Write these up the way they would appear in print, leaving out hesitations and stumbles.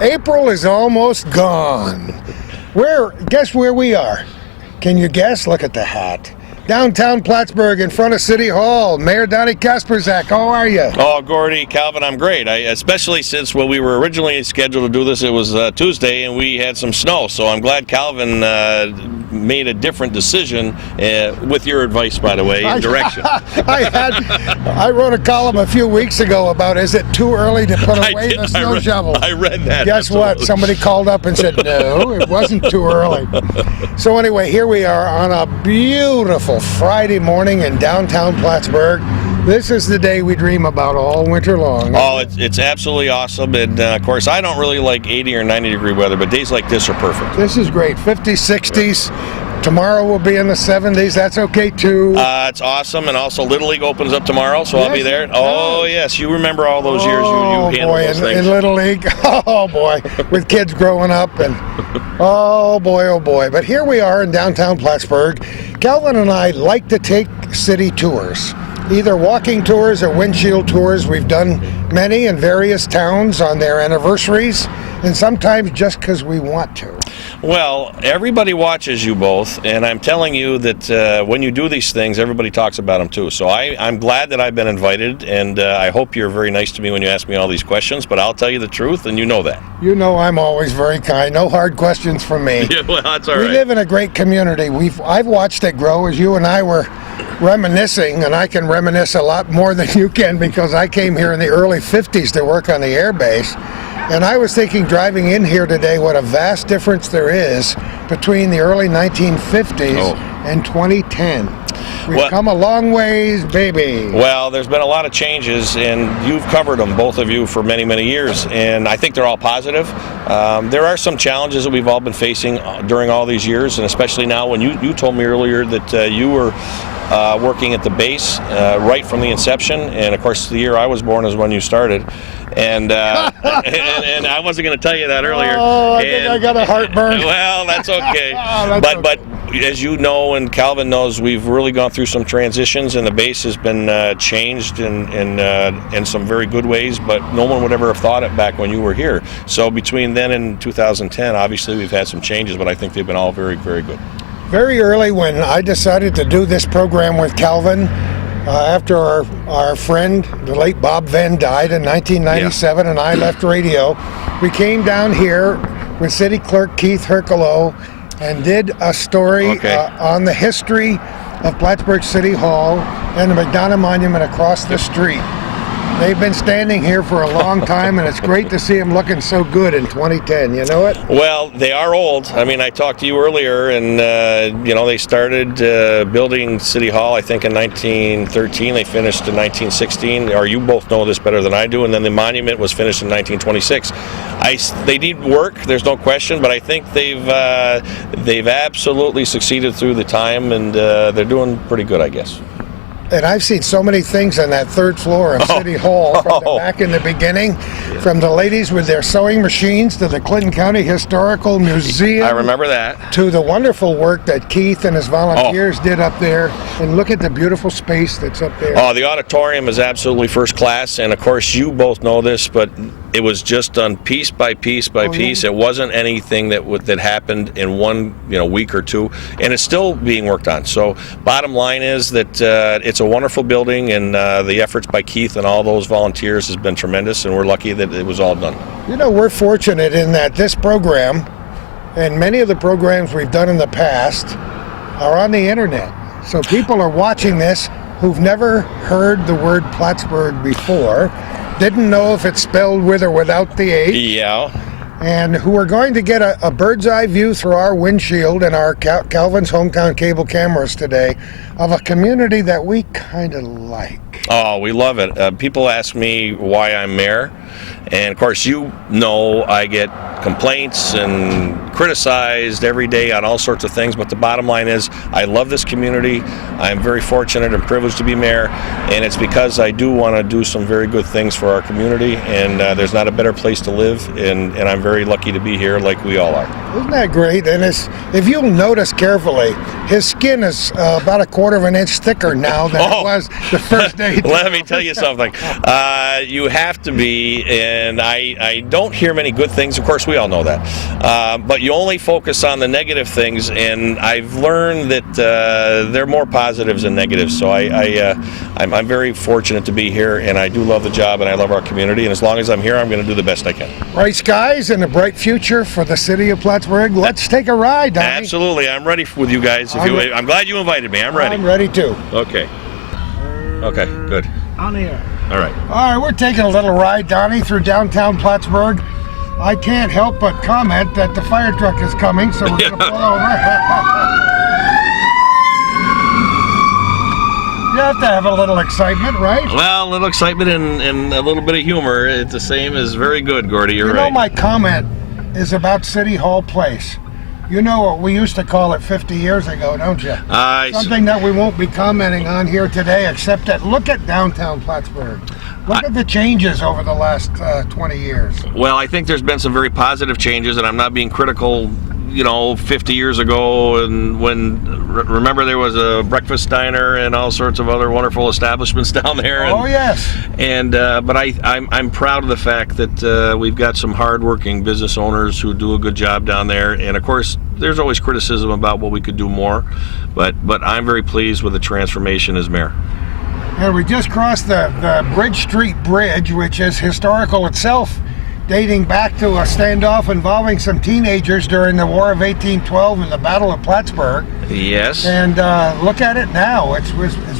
April is almost gone. Guess where we are? Can you guess? Look at the hat. Downtown Plattsburgh in front of City Hall. Mayor Donald Kasprzak, how are you? Oh, Gordy, Calvin, I'm great. Especially since when we were originally scheduled to do this, it was Tuesday and we had some snow. So I'm glad Calvin made a different decision with your advice, by the way, and direction. I wrote a column a few weeks ago about is it too early to put away the snow shovel? I read that. Guess what? Somebody called up and said, no, it wasn't too early. So anyway, here we are on a beautiful Friday morning in downtown Plattsburgh. This is the day we dream about all winter long. Oh, it's absolutely awesome. And of course, I don't really like 80 or 90 degree weather, but days like this are perfect. This is great. 50s, 60s. Tomorrow we'll be in the 70s. That's okay too. It's awesome. And also Little League opens up tomorrow, so yes. I'll be there. Oh, yes. You remember all those years you handled those things. In Little League. Oh, boy. With kids growing up. And oh, boy, oh, boy. But here we are in downtown Plattsburgh. Calvin and I like to take city tours. Either walking tours or windshield tours. We've done many in various towns on their anniversaries, and sometimes just because we want to. Well, everybody watches you both, and I'm telling you that when you do these things, everybody talks about them too. So I'm glad that I've been invited, and I hope you're very nice to me when you ask me all these questions, but I'll tell you the truth, and you know that. You know I'm always very kind. No hard questions from me. Yeah, well, that's all right. We live in a great community. I've watched it grow as you and I were reminiscing, and I can reminisce a lot more than you can because I came here in the early 50s to work on the air base. And I was thinking driving in here today what a vast difference there is between the early 1950s and 2010. We've come a long ways, baby. Well, there's been a lot of changes, and you've covered them, both of you, for many, many years, and I think they're all positive. There are some challenges that we've all been facing during all these years, and especially now when you told me earlier that you were working at the base right from the inception, and of course the year I was born is when you started. And and I wasn't going to tell you that earlier. Oh, I think I got a heartburn. Well, that's okay. But as you know and Calvin knows, we've really gone through some transitions, and the base has been changed in some very good ways, but no one would ever have thought it back when you were here. So between then and 2010, obviously we've had some changes, but I think they've been all very, very good. Very early when I decided to do this program with Calvin, after our friend, the late Bob Venn, died in 1997, and I left radio, we came down here with City Clerk Keith Herculow and did a story on the history of Plattsburgh City Hall and the McDonough Monument across the street. They've been standing here for a long time, and it's great to see them looking so good in 2010. You know it? Well, they are old. I mean, I talked to you earlier, and they started building City Hall, I think, in 1913. They finished in 1916. Or you both know this better than I do. And then the monument was finished in 1926. They need work. There's no question, but I think they've absolutely succeeded through the time, and they're doing pretty good, I guess. And I've seen so many things on that third floor of City Hall from back in the beginning, from the ladies with their sewing machines to the Clinton County Historical Museum. I remember that. To the wonderful work that Keith and his volunteers did up there. And look at the beautiful space that's up there. Oh, the auditorium is absolutely first class. And of course, you both know this, but it was just done piece by piece by piece. It wasn't anything that happened in one week or two, and it's still being worked on. So bottom line is that it's a wonderful building, and the efforts by Keith and all those volunteers has been tremendous, and we're lucky that it was all done. We're fortunate in that this program and many of the programs we've done in the past are on the internet. So people are watching this who've never heard the word Plattsburgh before, didn't know if it's spelled with or without the H. Yeah. And who are going to get a bird's eye view through our windshield and our Calvin's Hometown cable cameras today of a community that we kind of like. Oh, we love it. People ask me why I'm mayor. And of course, I get complaints and criticized every day on all sorts of things, but the bottom line is I love this community. I'm very fortunate and privileged to be mayor, and it's because I do want to do some very good things for our community, and there's not a better place to live, and I'm very lucky to be here like we all are. Isn't that great? And if you'll notice carefully, his skin is about a quarter of an inch thicker now than it was the first day. Let me tell you something. You have to be, and I don't hear many good things. Of course, we all know that. But you only focus on the negative things, and I've learned that there are more positives than negatives. So I'm very fortunate to be here, and I do love the job, and I love our community. And as long as I'm here, I'm going to do the best I can. Bright skies and a bright future for the city of Plattsburgh. Let's take a ride, Donnie. Absolutely. I'm ready with you guys. I'm glad you invited me. I'm ready. I'm ready too. Okay. Okay, good. On the air. All right. All right, we're taking a little ride, Donnie, through downtown Plattsburgh. I can't help but comment that the fire truck is coming, so we're going to pull over. You have to have a little excitement, right? Well, a little excitement and a little bit of humor. It's the same as very good, Gordy. You're right. You know, my comment is about City Hall Place. You know what we used to call it 50 years ago, don't you? Something that we won't be commenting on here today, except that look at downtown Plattsburgh. Look at the changes over the last 20 years. Well, I think there's been some very positive changes, and I'm not being critical. 50 years ago, and remember there was a breakfast diner and all sorts of other wonderful establishments down there. Oh yes. And but I'm proud of the fact that we've got some hardworking business owners who do a good job down there. And of course, there's always criticism about what we could do more, but I'm very pleased with the transformation as mayor. And we just crossed the Bridge Street Bridge, which is historical itself, dating back to a standoff involving some teenagers during the War of 1812 and the Battle of Plattsburgh. Yes. And look at it now. It's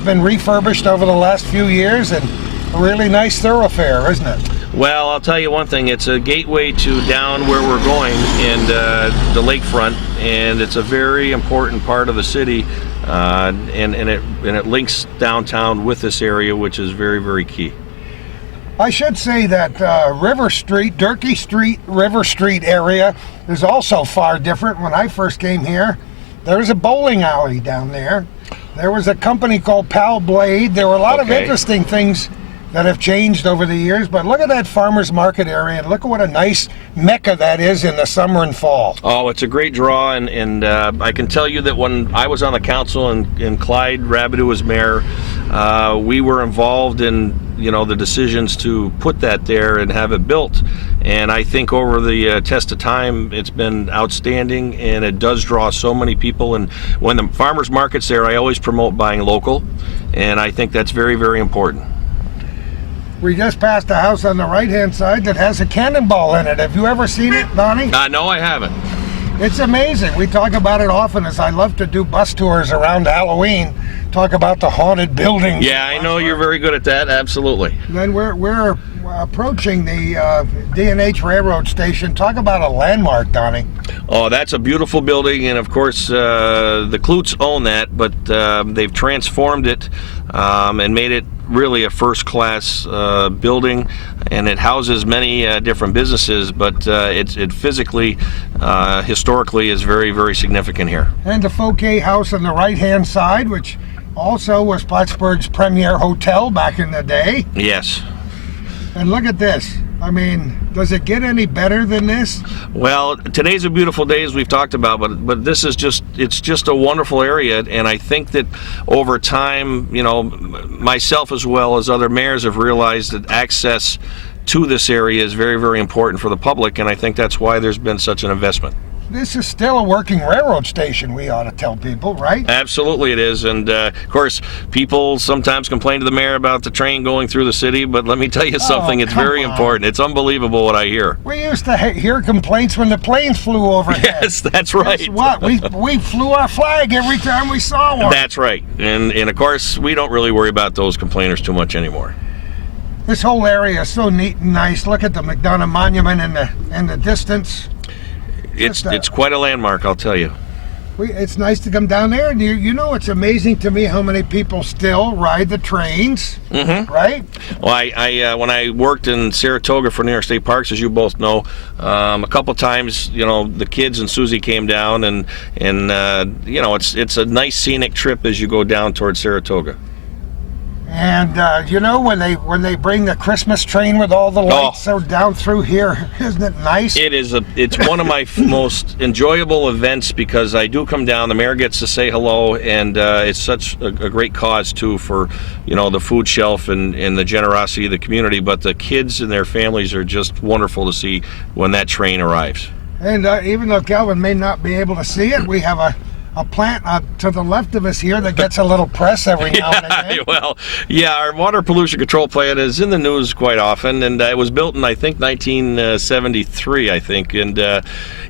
been refurbished over the last few years, and a really nice thoroughfare, isn't it? Well, I'll tell you one thing. It's a gateway to down where we're going, and the lakefront, and it's a very important part of the city, and it links downtown with this area, which is very, very key. I should say that River Street, Durkee Street, River Street area is also far different. When I first came here, there was a bowling alley down there. There was a company called Pal Blade. There were a lot of interesting things that have changed over the years, but look at that farmers market area, and look at what a nice mecca that is in the summer and fall. Oh, it's a great draw, and I can tell you that when I was on the council and Clyde Rabideau was mayor, we were involved in the decisions to put that there and have it built. And I think over the test of time, it's been outstanding, and it does draw so many people. And when the farmers market's there, I always promote buying local, and I think that's very, very important. We just passed a house on the right-hand side that has a cannonball in it. Have you ever seen it, Donnie? No, I haven't. It's amazing. We talk about it often, as I love to do bus tours around Halloween, talk about the haunted buildings. Yeah, I know you're very good at that, absolutely. And then we're approaching the D&H Railroad Station. Talk about a landmark, Donnie. Oh, that's a beautiful building, and of course the Klutz own that, but they've transformed it and made it really a first-class building, and it houses many different businesses, but it physically, historically is very, very significant here. And the Fouquet House on the right-hand side, which also was Plattsburgh's premier hotel back in the day. Yes. And look at this. I mean, does it get any better than this? Well, today's a beautiful day, as we've talked about, but this is it's just a wonderful area, and I think that over time, myself as well as other mayors have realized that access to this area is very, very important for the public, and I think that's why there's been such an investment. This is still a working railroad station, we ought to tell people, right? Absolutely it is, and of course people sometimes complain to the mayor about the train going through the city, but let me tell you something, it's very important. It's unbelievable what I hear. We used to hear complaints when the planes flew overhead. Yes, that's right. Guess what? We flew our flag every time we saw one. That's right, and of course we don't really worry about those complainers too much anymore. This whole area is so neat and nice. Look at the McDonough Monument in the distance. It's quite a landmark, I'll tell you. It's nice to come down there, and you know, it's amazing to me how many people still ride the trains, right? Well, I when I worked in Saratoga for New York State Parks, as you both know, a couple times, you know, the kids and Susie came down, and you know, it's a nice scenic trip as you go down towards Saratoga. And you know, when they bring the Christmas train with all the lights down through here, isn't it nice? It is. It's one of my most enjoyable events because I do come down. The mayor gets to say hello, and it's such a great cause too for, you know, the food shelf and the generosity of the community. But the kids and their families are just wonderful to see when that train arrives. And even though Calvin may not be able to see it, we have a plant to the left of us here that gets a little press every now and again. Well, yeah, our water pollution control plant is in the news quite often, and it was built in, I think, 1973, I think, and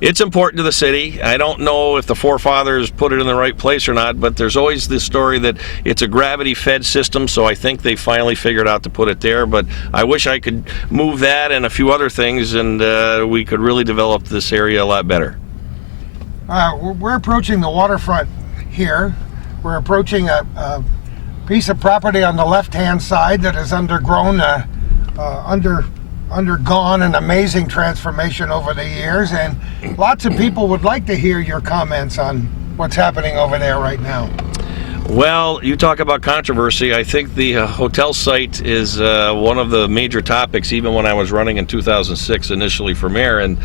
it's important to the city. I don't know if the forefathers put it in the right place or not, but there's always this story that it's a gravity-fed system, so I think they finally figured out to put it there, but I wish I could move that and a few other things, and we could really develop this area a lot better. We're approaching the waterfront here. We're approaching a piece of property on the left-hand side that has undergone, undergone an amazing transformation over the years, and lots of people would like to hear your comments on what's happening over there right now. Well, you talk about controversy. I think the hotel site is one of the major topics, even when I was running in 2006 initially for mayor. And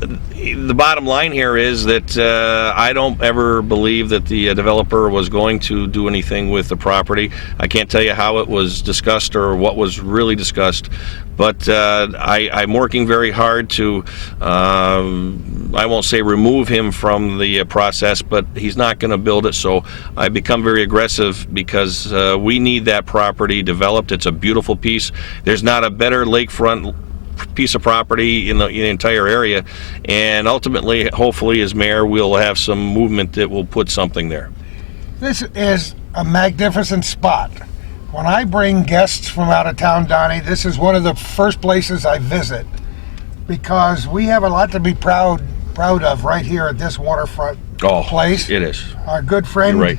the bottom line here is that I don't ever believe that the developer was going to do anything with the property. I can't tell you how it was discussed or what was really discussed, but I'm working very hard to, I won't say remove him from the process, but he's not going to build it, so I become very aggressive because we need that property developed. It's a beautiful piece. There's not a better lakefront piece of property in the entire area, and ultimately, hopefully, as mayor, we'll have some movement that will put something there. This is a magnificent spot. When I bring guests from out of town, Donnie, this is one of the first places I visit because we have a lot to be proud of right here at this waterfront place. It is. Our good friend, right.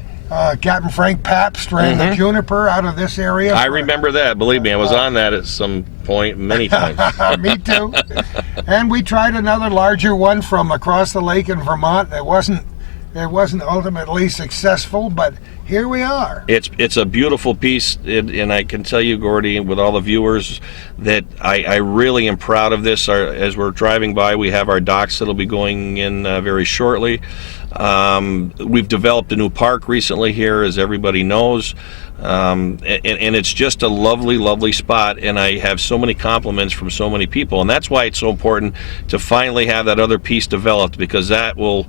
Captain Frank Pabst ran the Juniper out of this area. I remember that. Believe me, I was on that at some point many times. Me too. And we tried another larger one from across the lake in Vermont. It wasn't ultimately successful, but here we are. It's a beautiful piece, and I can tell you, Gordy, with all the viewers, that I really am proud of this. As we're driving by, we have our docks that'll be going in very shortly. We've developed a new park recently here, as everybody knows, and it's just a lovely, lovely spot, and I have so many compliments from so many people, and that's why it's so important to finally have that other piece developed, because that will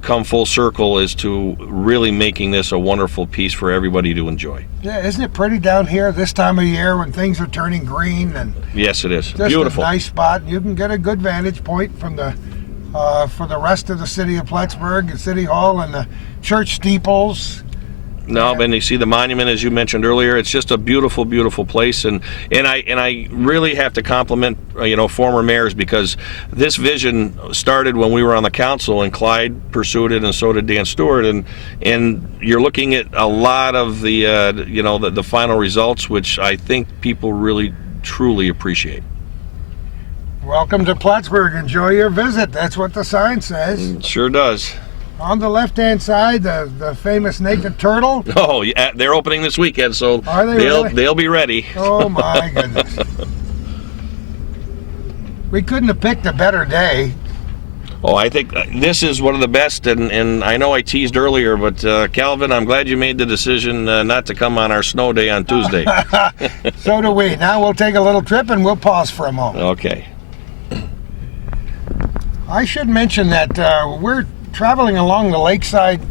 come full circle as to really making this a wonderful piece for everybody to enjoy. Yeah, isn't it pretty down here this time of year when things are turning green? And yes, it is. Just beautiful. A nice spot. You can get a good vantage point from the for the rest of the city of Plattsburgh, the city hall, and the church steeples. No, and you see the monument, as you mentioned earlier. It's just a beautiful, beautiful place, and I really have to compliment former mayors, because this vision started when we were on the council, and Clyde pursued it, and so did Dan Stewart, and you're looking at a lot of the the final results, which I think people really truly appreciate. Welcome to Plattsburgh. Enjoy your visit. That's what the sign says. It sure does. On the left-hand side, the famous naked turtle. Oh, yeah, they're opening this weekend, so Are they really? They'll be ready. Oh my goodness. We couldn't have picked a better day. Oh, I think this is one of the best, and I know I teased earlier, but Calvin, I'm glad you made the decision not to come on our snow day on Tuesday. So do we. Now we'll take a little trip and we'll pause for a moment. Okay. I should mention that we're traveling along the lakeside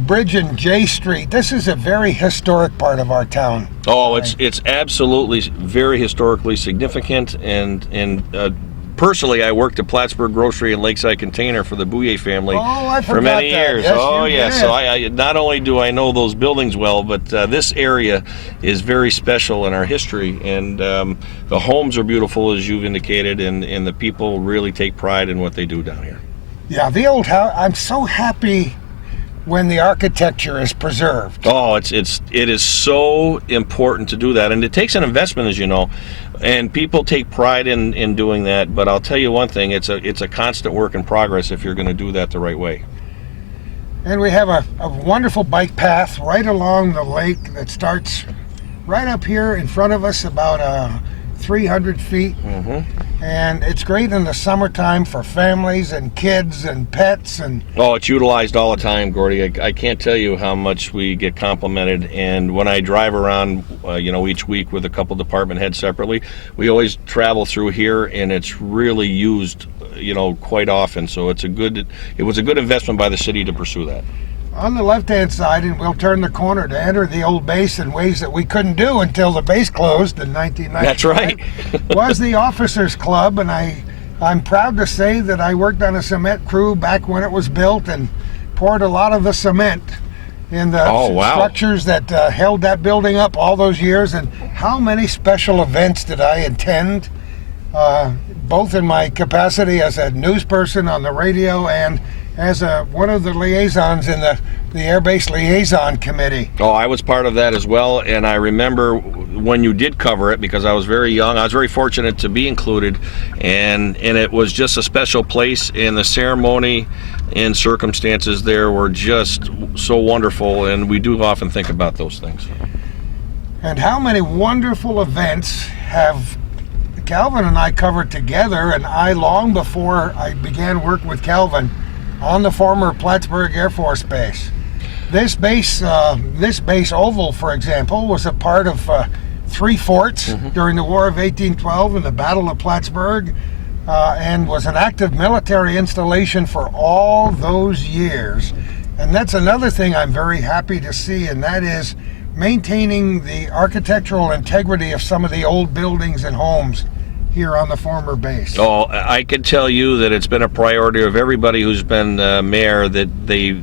bridge in J Street. This is a very historic part of our town. Oh, it's absolutely very historically significant, and personally, I worked at Plattsburgh Grocery and Lakeside Container for the Bouye family for many years. Yes, oh, you yes. did. So I not only do I know those buildings well, but this area is very special in our history, and the homes are beautiful, as you've indicated, and the people really take pride in what they do down here. Yeah, the old house. I'm so happy when the architecture is preserved. Oh, it is so important to do that, and it takes an investment, as you know, and people take pride in doing that. But I'll tell you one thing: it's a constant work in progress if you're going to do that the right way. And we have a wonderful bike path right along the lake that starts right up here in front of us, about 300 feet. And it's great in the summertime for families and kids and pets. And oh, it's utilized all the time, Gordy. I can't tell you how much we get complimented. And when I drive around, each week with a couple department heads separately, we always travel through here, and it's really used, quite often. So it was a good investment by the city to pursue that. On the left-hand side, and we'll turn the corner to enter the old base in ways that we couldn't do until the base closed in 1995. That's right. Was the Officers Club, and I'm proud to say that I worked on a cement crew back when it was built and poured a lot of the cement in the structures that held that building up all those years. And how many special events did I attend, both in my capacity as a news person on the radio and as one of the liaisons in the Air Base Liaison Committee. Oh, I was part of that as well, and I remember when you did cover it, because I was very young. I was very fortunate to be included, and it was just a special place, and the ceremony and circumstances there were just so wonderful, and we do often think about those things. And how many wonderful events have Calvin and I covered together, and I, long before I began work with Calvin, on the former Plattsburgh Air Force Base. This base oval, for example, was a part of 3 forts during the War of 1812 and the Battle of Plattsburgh, and was an active military installation for all those years. And that's another thing I'm very happy to see, and that is maintaining the architectural integrity of some of the old buildings and homes here on the former base. Oh, I can tell you that it's been a priority of everybody who's been mayor that they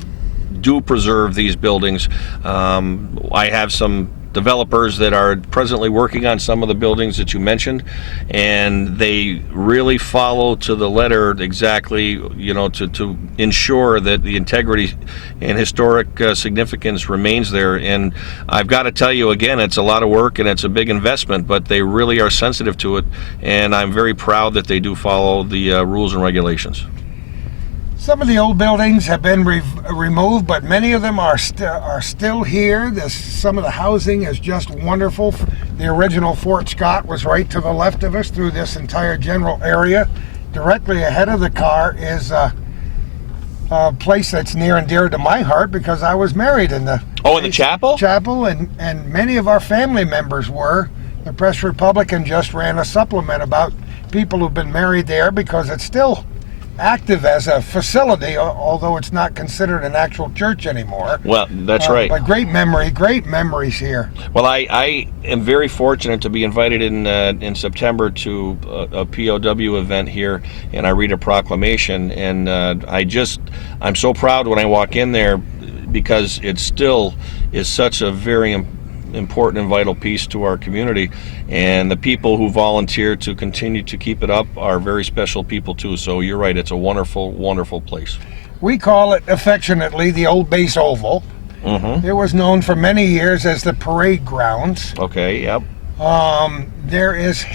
do preserve these buildings. I have some developers that are presently working on some of the buildings that you mentioned, and they really follow to the letter exactly, to ensure that the integrity and historic significance remains there. And I've got to tell you again, it's a lot of work and it's a big investment, but they really are sensitive to it, and I'm very proud that they do follow the rules and regulations. Some of the old buildings have been removed, but many of them are still here. Some of the housing is just wonderful. The original Fort Scott was right to the left of us through this entire general area. Directly ahead of the car is a place that's near and dear to my heart because I was married in the in the chapel? Chapel, and many of our family members were. The Press Republican just ran a supplement about people who've been married there because it's still active as a facility, although it's not considered an actual church anymore. Well, that's right. But great memories here. Well, I am very fortunate to be invited in September to a POW event here, and I read a proclamation, and I'm so proud when I walk in there because it still is such a very important and vital piece to our community, and the people who volunteer to continue to keep it up are very special people too. So you're right, it's a wonderful place. We call it affectionately the old base oval. It was known for many years as the parade grounds. Okay, yep. There is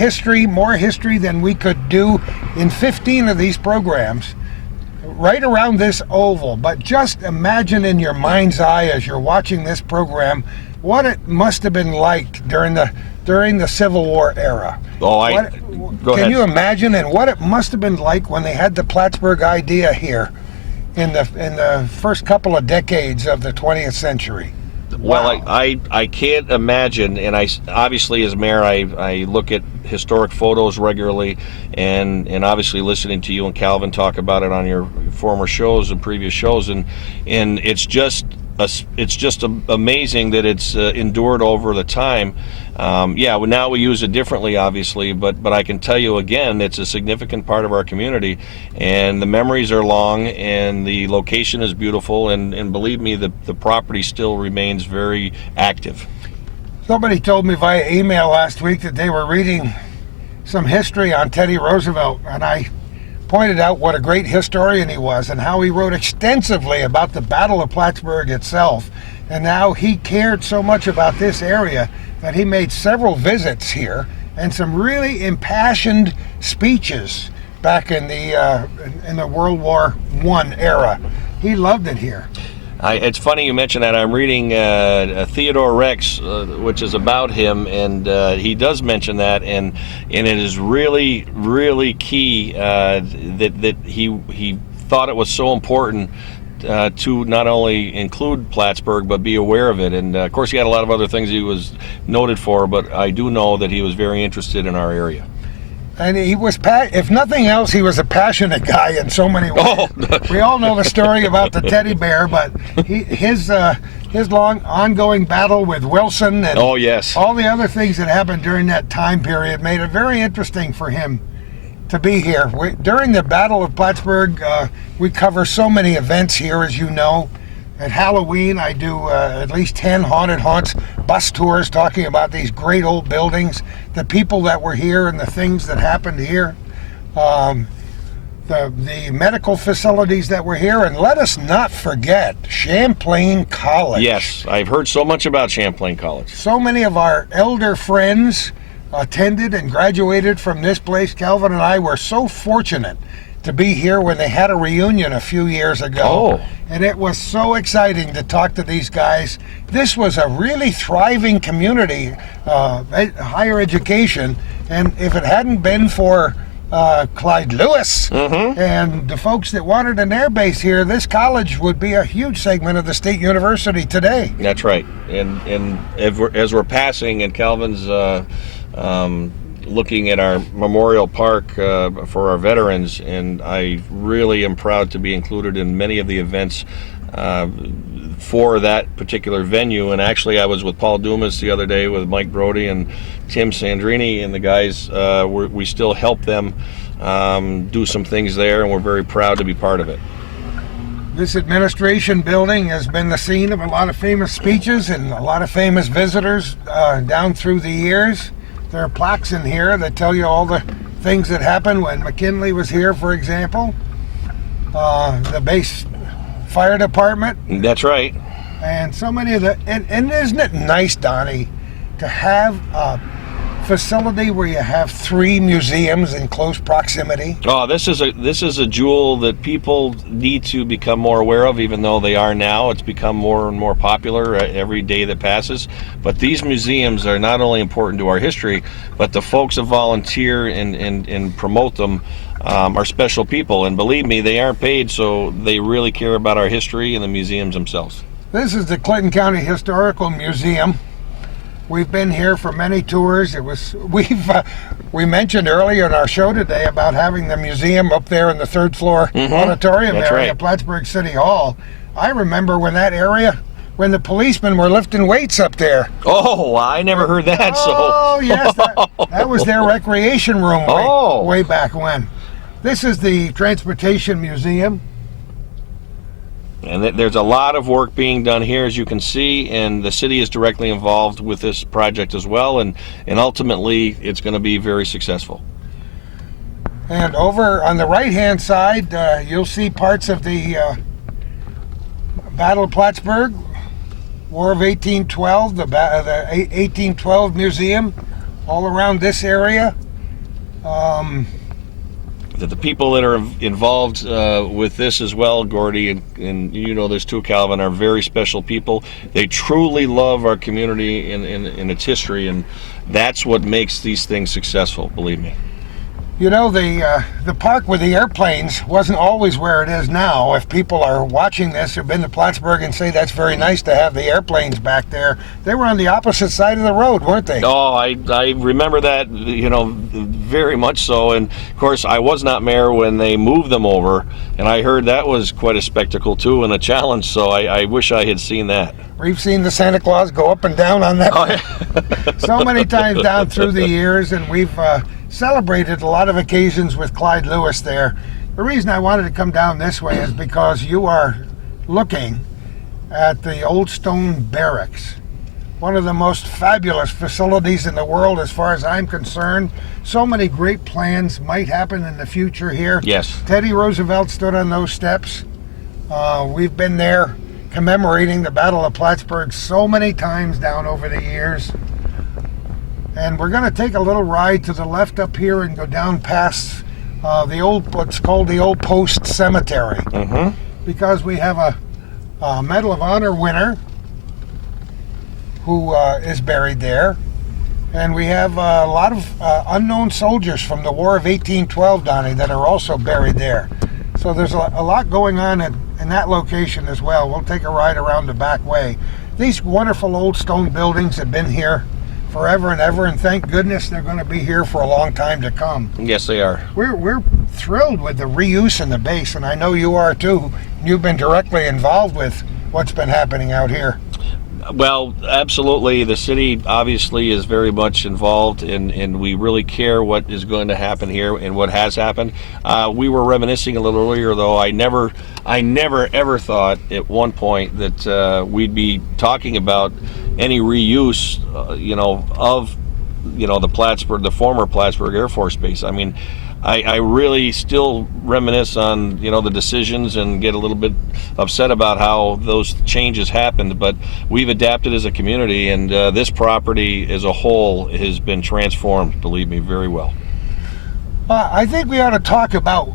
more history than we could do in 15 of these programs right around this oval. But just imagine in your mind's eye as you're watching this program what it must have been like during the Civil War era. Go ahead. Can you imagine, and what it must have been like when they had the Plattsburgh idea here in the first couple of decades of the 20th century? Well, I can't imagine, and I obviously as mayor I look at historic photos regularly, and obviously listening to you and Calvin talk about it on your former shows and previous shows, and it's just amazing that it's endured over the time. Now we use it differently, obviously, but I can tell you again, it's a significant part of our community, and the memories are long, and the location is beautiful, and believe me, the property still remains very active. Somebody told me via email last week that they were reading some history on Teddy Roosevelt, and I pointed out what a great historian he was and how he wrote extensively about the Battle of Plattsburgh itself, and how he cared so much about this area that he made several visits here and some really impassioned speeches back in the World War I era. He loved it here. It's funny you mention that. I'm reading Theodore Rex, which is about him, and he does mention that, and it is really, really key that he thought it was so important to not only include Plattsburgh but be aware of it. And of course, he had a lot of other things he was noted for, but I do know that he was very interested in our area. And he was, if nothing else, he was a passionate guy in so many ways. Oh. We all know the story about the teddy bear, but his long ongoing battle with Wilson and oh, yes, all the other things that happened during that time period made it very interesting for him to be here. During the Battle of Plattsburgh, we cover so many events here, as you know. At Halloween, I do at least 10 haunted haunts bus tours talking about these great old buildings, the people that were here and the things that happened here, the medical facilities that were here, and let us not forget Champlain College. Yes, I've heard so much about Champlain College. So many of our elder friends attended and graduated from this place. Calvin and I were so fortunate to be here when they had a reunion a few years ago. Oh. And it was so exciting to talk to these guys. This was a really thriving community, higher education, and if it hadn't been for Clyde Lewis and the folks that wanted an air base here, this college would be a huge segment of the state university today. That's right. And as we're passing, and Calvin's looking at our memorial park for our veterans, and I really am proud to be included in many of the events for that particular venue. And actually, I was with Paul Dumas the other day with Mike Brody and Tim Sandrini, and the guys, we still help them do some things there, and we're very proud to be part of it. This administration building has been the scene of a lot of famous speeches and a lot of famous visitors down through the years. There are plaques in here that tell you all the things that happened when McKinley was here, for example. The base fire department. That's right. And so many of the, and isn't it nice, Donnie, to have a facility where you have 3 museums in close proximity? Oh, this is a jewel that people need to become more aware of, even though they are now. It's become more and more popular every day that passes. But these museums are not only important to our history, but the folks that volunteer and promote them are special people. And believe me, they aren't paid, so they really care about our history and the museums themselves. This is the Clinton County Historical Museum. We've been here for many tours. We mentioned earlier in our show today about having the museum up there in the 3rd floor auditorium That's area right. at Plattsburgh City Hall. I remember when the policemen were lifting weights up there. Oh, I never heard that. Oh, yes, that was their recreation room way back when. This is the Transportation Museum. And there's a lot of work being done here, as you can see, and the city is directly involved with this project as well, and ultimately it's going to be very successful. And over on the right-hand side, you'll see parts of the Battle of Plattsburgh, War of 1812, the 1812 Museum, all around this area. That the people that are involved with this as well, Gordy, and you know this too, Calvin, are very special people. They truly love our community and its history, and that's what makes these things successful, believe me. You know, the park with the airplanes wasn't always where it is now. If people are watching this who've been to Plattsburgh and say that's very nice to have the airplanes back there, they were on the opposite side of the road, weren't they? Oh, I remember that, you know, very much so. And of course, I was not mayor when they moved them over, and I heard that was quite a spectacle too and a challenge. So I wish I had seen that. We've seen the Santa Claus go up and down on that so many times down through the years, and we've celebrated a lot of occasions with Clyde Lewis there. The reason I wanted to come down this way is because you are looking at the old stone barracks one of the most fabulous facilities in the world as far as I'm concerned. So many great plans might happen in the future here. Yes. Teddy Roosevelt stood on those steps. We've been there commemorating the Battle of Plattsburgh so many times down over the years. And we're going to take a little ride to the left up here and go down past what's called the Old Post Cemetery. Because we have a Medal of Honor winner who is buried there. And we have a lot of unknown soldiers from the War of 1812, Donnie, that are also buried there. So there's a lot going on in that location as well. We'll take a ride around the back way. These wonderful old stone buildings have been here forever and ever, and thank goodness they're going to be here for a long time to come. Yes, they are. We're thrilled with the reuse in the base, and I know you are too. You've been directly involved with what's been happening out here. Well, absolutely. The city obviously is very much involved, and we really care what is going to happen here and what has happened. We were reminiscing a little earlier, though. I never ever thought at one point that we'd be talking about any reuse, of the Plattsburgh, the former Plattsburgh Air Force Base. I mean, I really still reminisce on the decisions and get a little bit upset about how those changes happened, but we've adapted as a community, and this property as a whole has been transformed, believe me, very well. I think we ought to talk about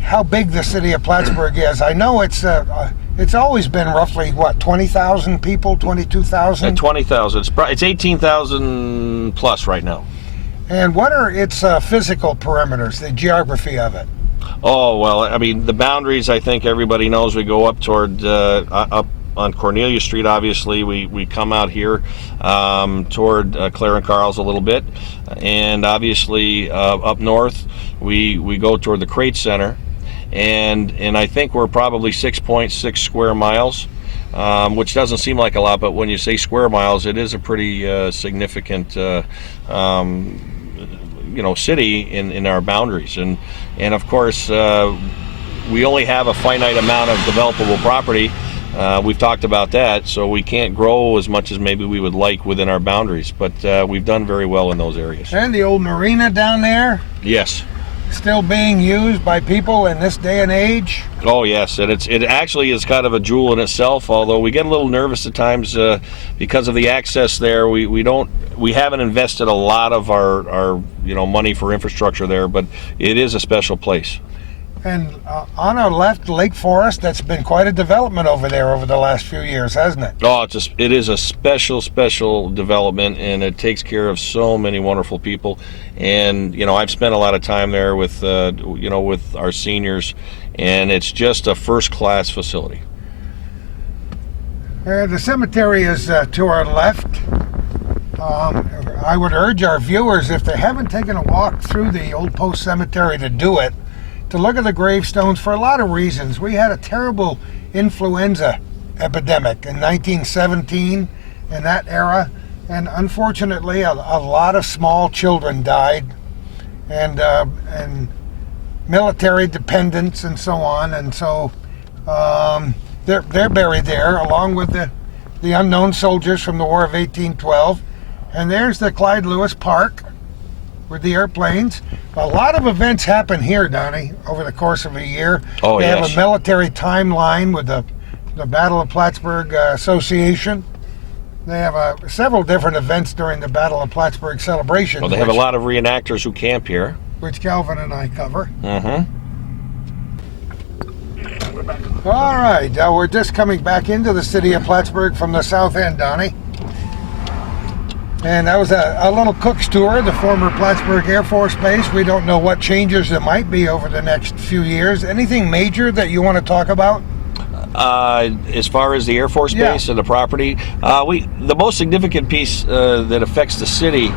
how big the city of Plattsburgh is. I know it's always been roughly, 20,000 people, 22,000? 20,000. It's 18,000 plus right now. And what are its physical perimeters, the geography of it? Oh, well, I mean, the boundaries, I think everybody knows. We go up toward, up on Cornelia Street, obviously. We come out here toward Clare and Carl's a little bit. And obviously up north, we go toward the Crate Center. And I think we're probably 6.6 square miles, which doesn't seem like a lot, but when you say square miles, it is a pretty significant city in our boundaries, and of course we only have a finite amount of developable property. We've talked about that, so we can't grow as much as maybe we would like within our boundaries, but we've done very well in those areas. And the old marina down there? Yes. Still being used by people in this day and age? Oh yes, and it actually is kind of a jewel in itself, although we get a little nervous at times because of the access there. We haven't invested a lot of our money for infrastructure there, but it is a special place. And on our left, Lake Forest, that's been quite a development over there over the last few years, hasn't it? Oh, it is a special development, and it takes care of so many wonderful people. And I've spent a lot of time there with with our seniors, and it's just a first-class facility. The cemetery is to our left. I would urge our viewers, if they haven't taken a walk through the Old Post Cemetery, to do it, to look at the gravestones for a lot of reasons. We had a terrible influenza epidemic in 1917 in that era, and unfortunately a lot of small children died, and military dependents and so on, and so they're buried there along with the unknown soldiers from the War of 1812. And there's the Clyde Lewis Park with the airplanes. A lot of events happen here, Donnie, over the course of a year. Oh, they yes. have a military timeline with the Battle of Plattsburgh Association. They have several different events during the Battle of Plattsburgh celebrations. Well, they have a lot of reenactors who camp here, which Calvin and I cover. Mm-hmm. All right, we're just coming back into the city of Plattsburgh from the south end, Donnie. And that was a little Cook's tour, the former Plattsburgh Air Force Base. We don't know what changes there might be over the next few years. Anything major that you want to talk about? As far as the Air Force Base and the property, the most significant piece that affects the city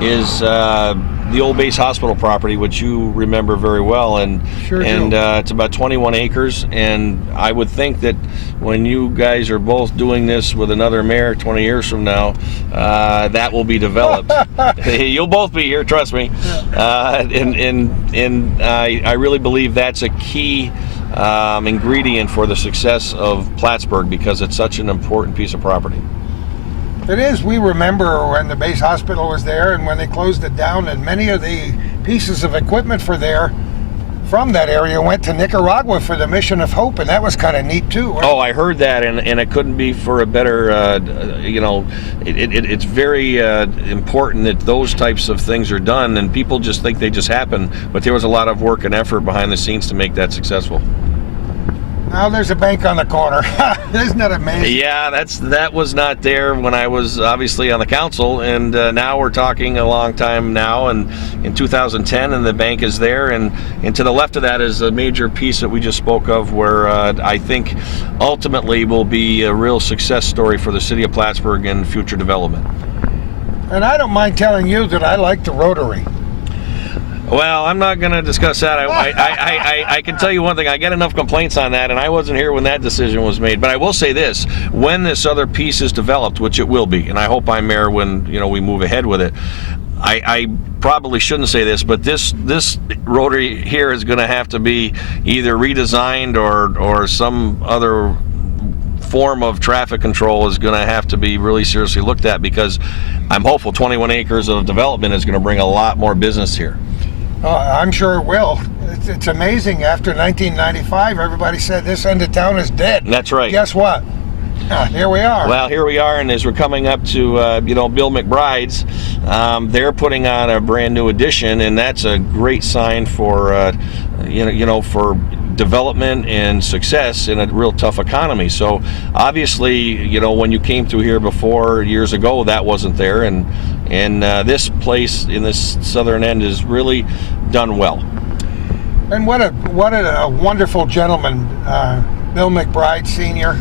is the old base hospital property, which you remember very well, and sure it's about 21 acres. And I would think that when you guys are both doing this with another mayor 20 years from now, that will be developed. You'll both be here, trust me. And I really believe that's a key ingredient for the success of Plattsburgh, because it's such an important piece of property. It is. We remember when the base hospital was there and when they closed it down, and many of the pieces of equipment from that area went to Nicaragua for the Mission of Hope, and that was kind of neat too. Oh, I heard that, and it couldn't be for a better, it's very important that those types of things are done, and people just think they just happen, but there was a lot of work and effort behind the scenes to make that successful. Now there's a bank on the corner. Isn't that amazing? Yeah, that was not there when I was obviously on the council, and now we're talking a long time now, and in 2010, and the bank is there, and to the left of that is a major piece that we just spoke of, where I think ultimately will be a real success story for the city of Plattsburgh and future development. And I don't mind telling you that I like the Rotary. Well, I'm not going to discuss that. I can tell you one thing. I get enough complaints on that, and I wasn't here when that decision was made. But I will say this: when this other piece is developed, which it will be, and I hope I'm mayor when we move ahead with it. I probably shouldn't say this, but this Rotary here is going to have to be either redesigned or some other form of traffic control is going to have to be really seriously looked at, because I'm hopeful 21 acres of development is going to bring a lot more business here. I'm sure it will. It's amazing. After 1995, everybody said this end of town is dead. That's right. Guess what? Here we are. Well, here we are, and as we're coming up to, Bill McBride's, they're putting on a brand new addition, and that's a great sign for, for development and success in a real tough economy. So obviously, when you came through here before years ago, that wasn't there, and this place in this southern end is really done well. And what a wonderful gentleman, Bill McBride Sr.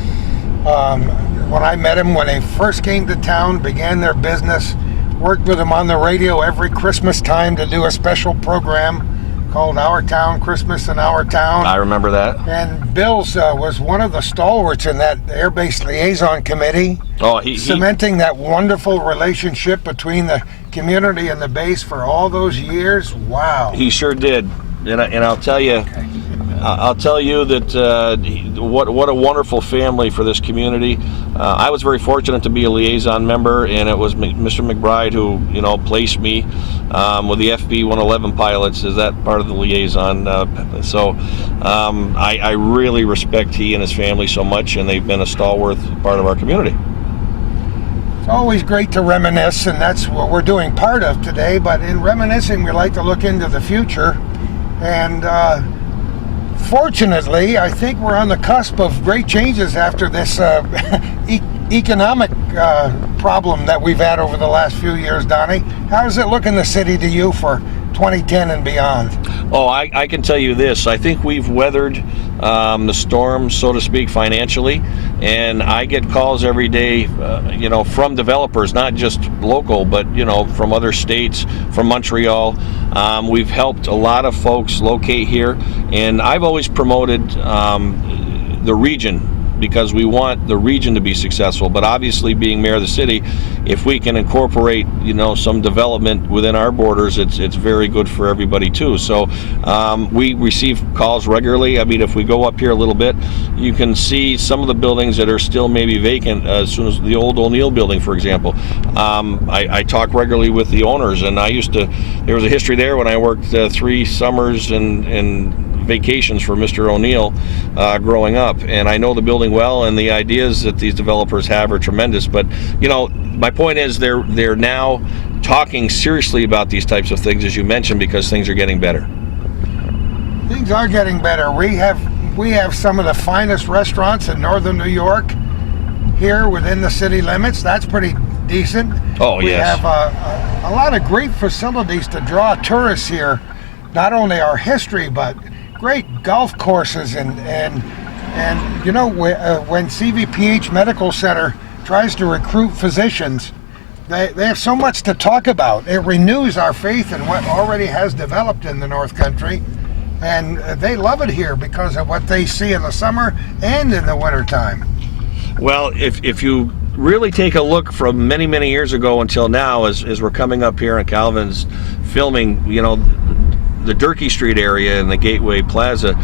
When I met him when they first came to town, began their business, worked with him on the radio every Christmas time to do a special program called Our Town, Christmas in Our Town. I remember that. And Bill's was one of the stalwarts in that Air-Based Liaison Committee, cementing that wonderful relationship between the community and the base for all those years. Wow. He sure did. And I'll tell you, that what a wonderful family for this community. I was very fortunate to be a liaison member, and it was Mr. McBride who placed me with the FB 111 pilots as that part of the liaison. I really respect he and his family so much, and they've been a stalwart part of our community. It's always great to reminisce, and that's what we're doing part of today. But in reminiscing, we like to look into the future. And fortunately, I think we're on the cusp of great changes after this economic problem that we've had over the last few years, Donnie. How does it look in the city to you for 2010 and beyond? Oh, I can tell you this. I think we've weathered the storm, so to speak, financially. And I get calls every day, from developers, not just local, but, from other states, from Montreal. We've helped a lot of folks locate here. And I've always promoted the region, because we want the region to be successful. But obviously, being mayor of the city, if we can incorporate, some development within our borders, it's very good for everybody too. So we receive calls regularly. I mean, if we go up here a little bit, you can see some of the buildings that are still maybe vacant, as soon as the old O'Neill building, for example. I talk regularly with the owners, and there was a history there when I worked 3 summers and vacations for Mr. O'Neill growing up, and I know the building well, and the ideas that these developers have are tremendous. But my point is they're now talking seriously about these types of things, as you mentioned, because things are getting better. Things are getting better. We have some of the finest restaurants in northern New York here within the city limits. That's pretty decent. Oh, yes. We have a lot of great facilities to draw tourists here. Not only our history, but great golf courses and when CVPH Medical Center tries to recruit physicians, they have so much to talk about. It renews our faith in what already has developed in the North Country, and they love it here because of what they see in the summer and in the wintertime. Well, if you really take a look from many, many years ago until now, as we're coming up here in Calvin's filming, the Durkee Street area and the Gateway Plaza,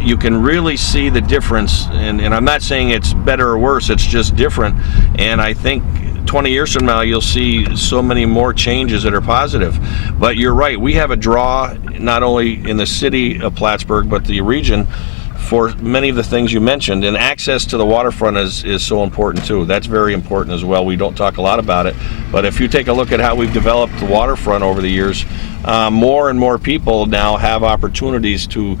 you can really see the difference. And I'm not saying it's better or worse, it's just different. And I think 20 years from now, you'll see so many more changes that are positive. But you're right, we have a draw not only in the city of Plattsburgh, but the region for many of the things you mentioned, and access to the waterfront is so important too. That's very important as well. We don't talk a lot about it, but if you take a look at how we've developed the waterfront over the years, more and more people now have opportunities to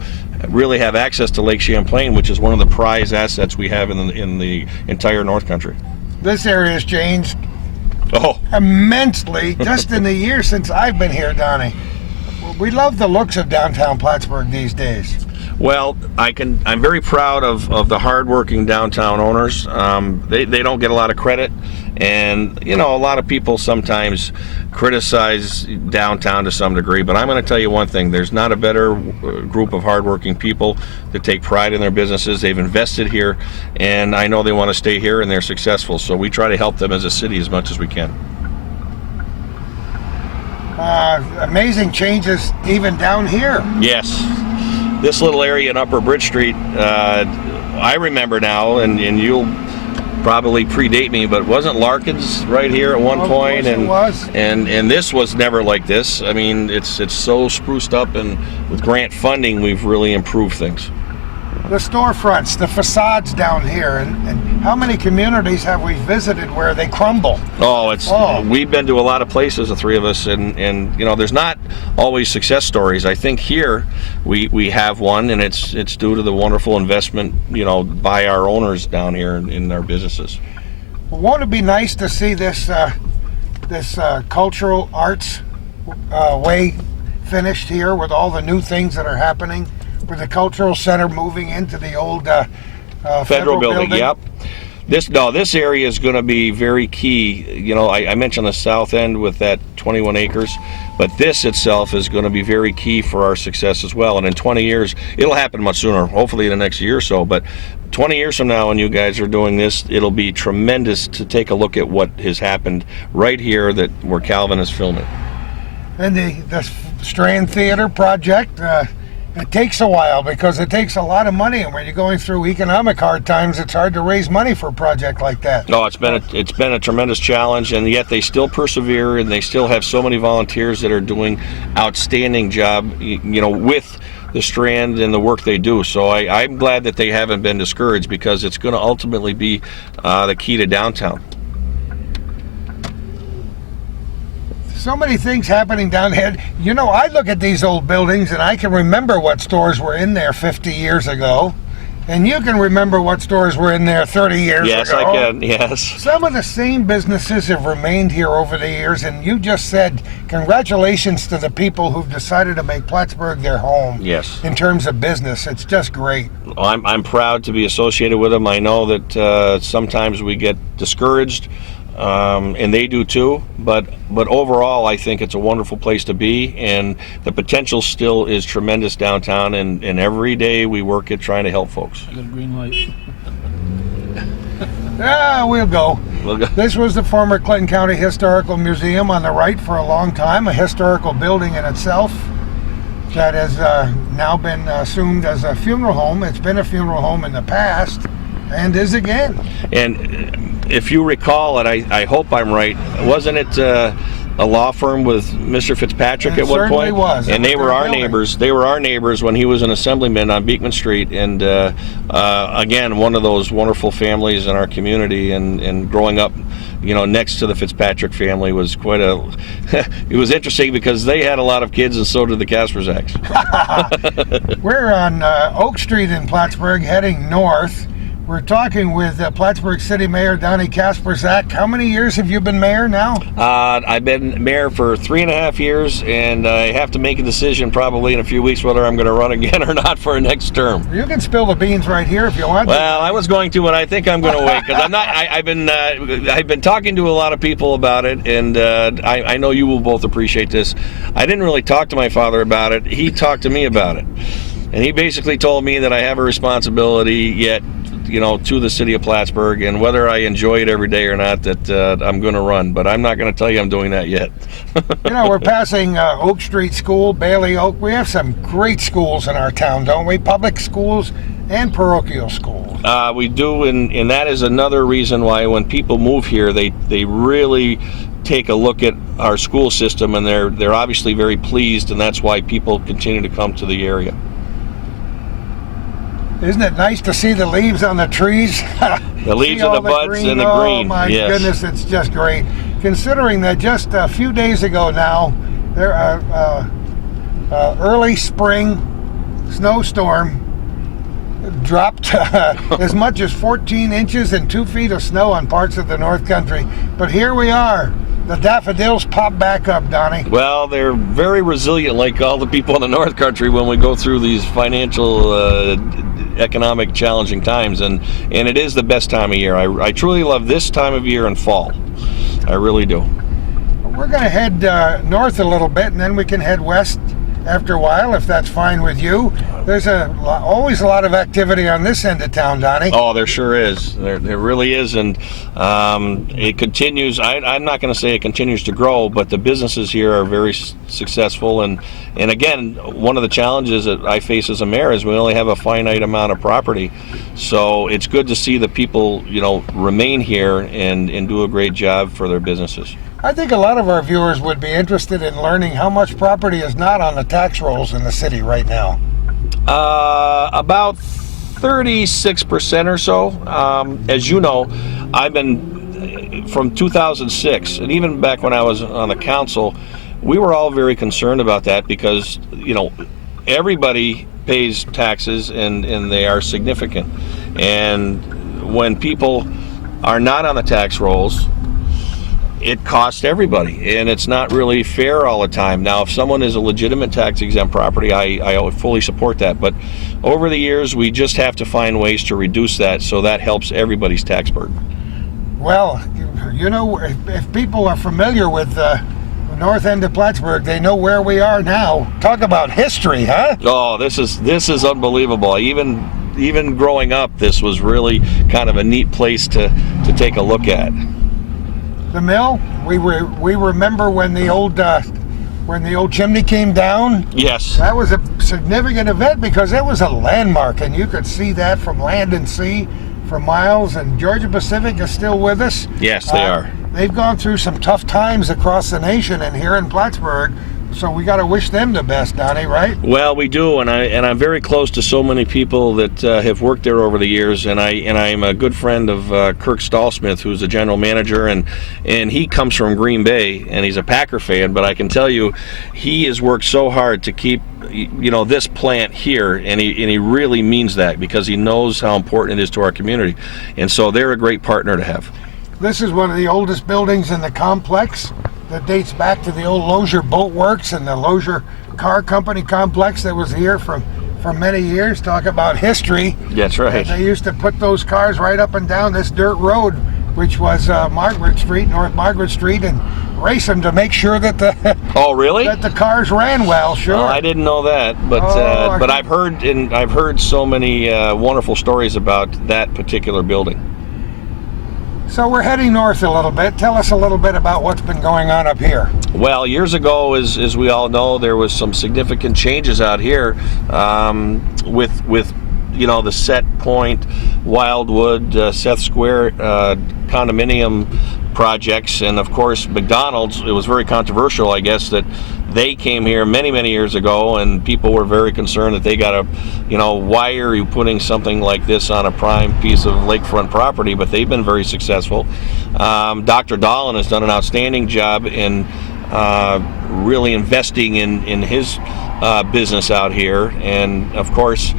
really have access to Lake Champlain, which is one of the prized assets we have in the entire North Country. This area has changed immensely just in the years since I've been here, Donnie. We love the looks of downtown Plattsburgh these days. Well, I'm very proud of the hardworking downtown owners. They don't get a lot of credit, and a lot of people sometimes criticize downtown to some degree, but I'm going to tell you one thing: there's not a better group of hardworking people that take pride in their businesses. They've invested here, and I know they want to stay here, and they're successful, so we try to help them as a city as much as we can. Amazing changes even down here. Yes. This little area in Upper Bridge Street, I remember now, and you'll probably predate me, but wasn't Larkin's right here at one point? And it was. And this was never like this. I mean, it's so spruced up, and with grant funding, we've really improved things. The storefronts, the facades down here, and how many communities have we visited where they crumble? We've been to a lot of places, the three of us, and there's not always success stories. I think here we have one, and it's due to the wonderful investment, by our owners down here in our businesses. Well, won't it be nice to see this cultural arts way finished here with all the new things that are happening? With the cultural center moving into the old federal building. Yep. This area is going to be very key. I mentioned the south end with that 21 acres, but this itself is going to be very key for our success as well. And in 20 years, it'll happen much sooner, hopefully in the next year or so, but 20 years from now when you guys are doing this, it'll be tremendous to take a look at what has happened right here where Calvin is filming. And the Strand Theater project, it takes a while because it takes a lot of money, and when you're going through economic hard times, it's hard to raise money for a project like that. No, it's been a tremendous challenge, and yet they still persevere, and they still have so many volunteers that are doing outstanding job, with the Strand and the work they do. So I'm glad that they haven't been discouraged, because it's going to ultimately be the key to downtown. So many things happening down here. I look at these old buildings and I can remember what stores were in there 50 years ago. And you can remember what stores were in there 30 years ago. Yes, I can, yes. Some of the same businesses have remained here over the years, and you just said congratulations to the people who've decided to make Plattsburgh their home. Yes. In terms of business, it's just great. I'm proud to be associated with them. I know that sometimes we get discouraged, and they do too, but overall I think it's a wonderful place to be, and the potential still is tremendous downtown, and every day we work at trying to help folks. I got a green light. We'll go. This was the former Clinton County Historical Museum on the right for a long time, a historical building in itself that has now been assumed as a funeral home. It's been a funeral home in the past and is again. And if you recall, and I hope I'm right, wasn't it a law firm with Mr. Fitzpatrick at one point? It was. And they were our neighbors. They were our neighbors when he was an assemblyman on Beekman Street. And again, one of those wonderful families in our community. And growing up, next to the Fitzpatrick family was quite it was interesting because they had a lot of kids, and so did the Kasprzaks. We're on Oak Street in Plattsburgh, heading north. We're talking with Plattsburgh City Mayor Donald Kasprzak. How many years have you been mayor now? I've been mayor for 3.5 years, and I have to make a decision probably in a few weeks whether I'm going to run again or not for a next term. You can spill the beans right here if you want. Well, I was going to, but I think I'm going to wait, because I'm not. I've been talking to a lot of people about it, and I know you will both appreciate this. I didn't really talk to my father about it. He talked to me about it, and he basically told me that I have a responsibility yet, to the city of Plattsburgh, and whether I enjoy it every day or not, that I'm going to run. But I'm not going to tell you I'm doing that yet. We're passing Oak Street School, Bailey Oak. We have some great schools in our town, don't we? Public schools and parochial schools. We do, and that is another reason why when people move here, they really take a look at our school system, and they're obviously very pleased, and that's why people continue to come to the area. Isn't it nice to see the leaves on the trees? The leaves and the buds and the green. Oh my yes. goodness, it's just great. Considering that just a few days ago now, there early spring snowstorm dropped as much as 14 inches and 2 feet of snow on parts of the North Country. But here we are. The daffodils pop back up, Donnie. Well, they're very resilient, like all the people in the North Country, when we go through these financial, economic challenging times, and it is the best time of year. I truly love this time of year and fall. I really do. We're going to head north a little bit, and then we can head west after a while, if that's fine with you. There's always a lot of activity on this end of town, Donnie. Oh, there sure is. There really is, and it continues. I'm not going to say it continues to grow, but the businesses here are very successful. And again, one of the challenges that I face as a mayor is we only have a finite amount of property. So it's good to see the people, remain here and do a great job for their businesses. I think a lot of our viewers would be interested in learning how much property is not on the tax rolls in the city right now. About 36% or so. As you know, I've been from 2006, and even back when I was on the council, we were all very concerned about that because, everybody pays taxes and they are significant. And when people are not on the tax rolls, it costs everybody, and it's not really fair all the time. Now, if someone is a legitimate tax-exempt property, I fully support that. But over the years, we just have to find ways to reduce that so that helps everybody's tax burden. Well, if people are familiar with the north end of Plattsburgh, they know where we are now. Talk about history, huh? Oh, this is unbelievable. Even growing up, this was really kind of a neat place to take a look at. The mill, we remember when the old chimney came down. Yes. That was a significant event because it was a landmark, and you could see that from land and sea for miles. And Georgia Pacific is still with us. Yes, they are. They've gone through some tough times across the nation and here in Plattsburgh. So we got to wish them the best, Donnie, right? Well, we do, and I'm very close to so many people that have worked there over the years, and I'm a good friend of Kirk Stallsmith, who's the general manager, and he comes from Green Bay, and he's a Packer fan. But I can tell you, he has worked so hard to keep this plant here, and he really means that because he knows how important it is to our community, and so they're a great partner to have. This is one of the oldest buildings in the complex that dates back to the old Lozier Boat Works and the Lozier Car Company complex that was here for many years. Talk about history. That's right. And they used to put those cars right up and down this dirt road, which was Margaret Street, North Margaret Street, and race them to make sure that oh, really? that the cars ran well. Sure. I didn't know that, but I've heard so many wonderful stories about that particular building. So we're heading north a little bit. Tell us a little bit about what's been going on up here. Well, years ago, as we all know, there was some significant changes out here with the Set Point, Wildwood, Seth Square condominium projects, and of course McDonald's. It was very controversial, I guess, that they came here many years ago, and people were very concerned that they got why are you putting something like this on a prime piece of lakefront property? But they've been very successful. Dr. Dahlin has done an outstanding job in really investing in his business out here, and of course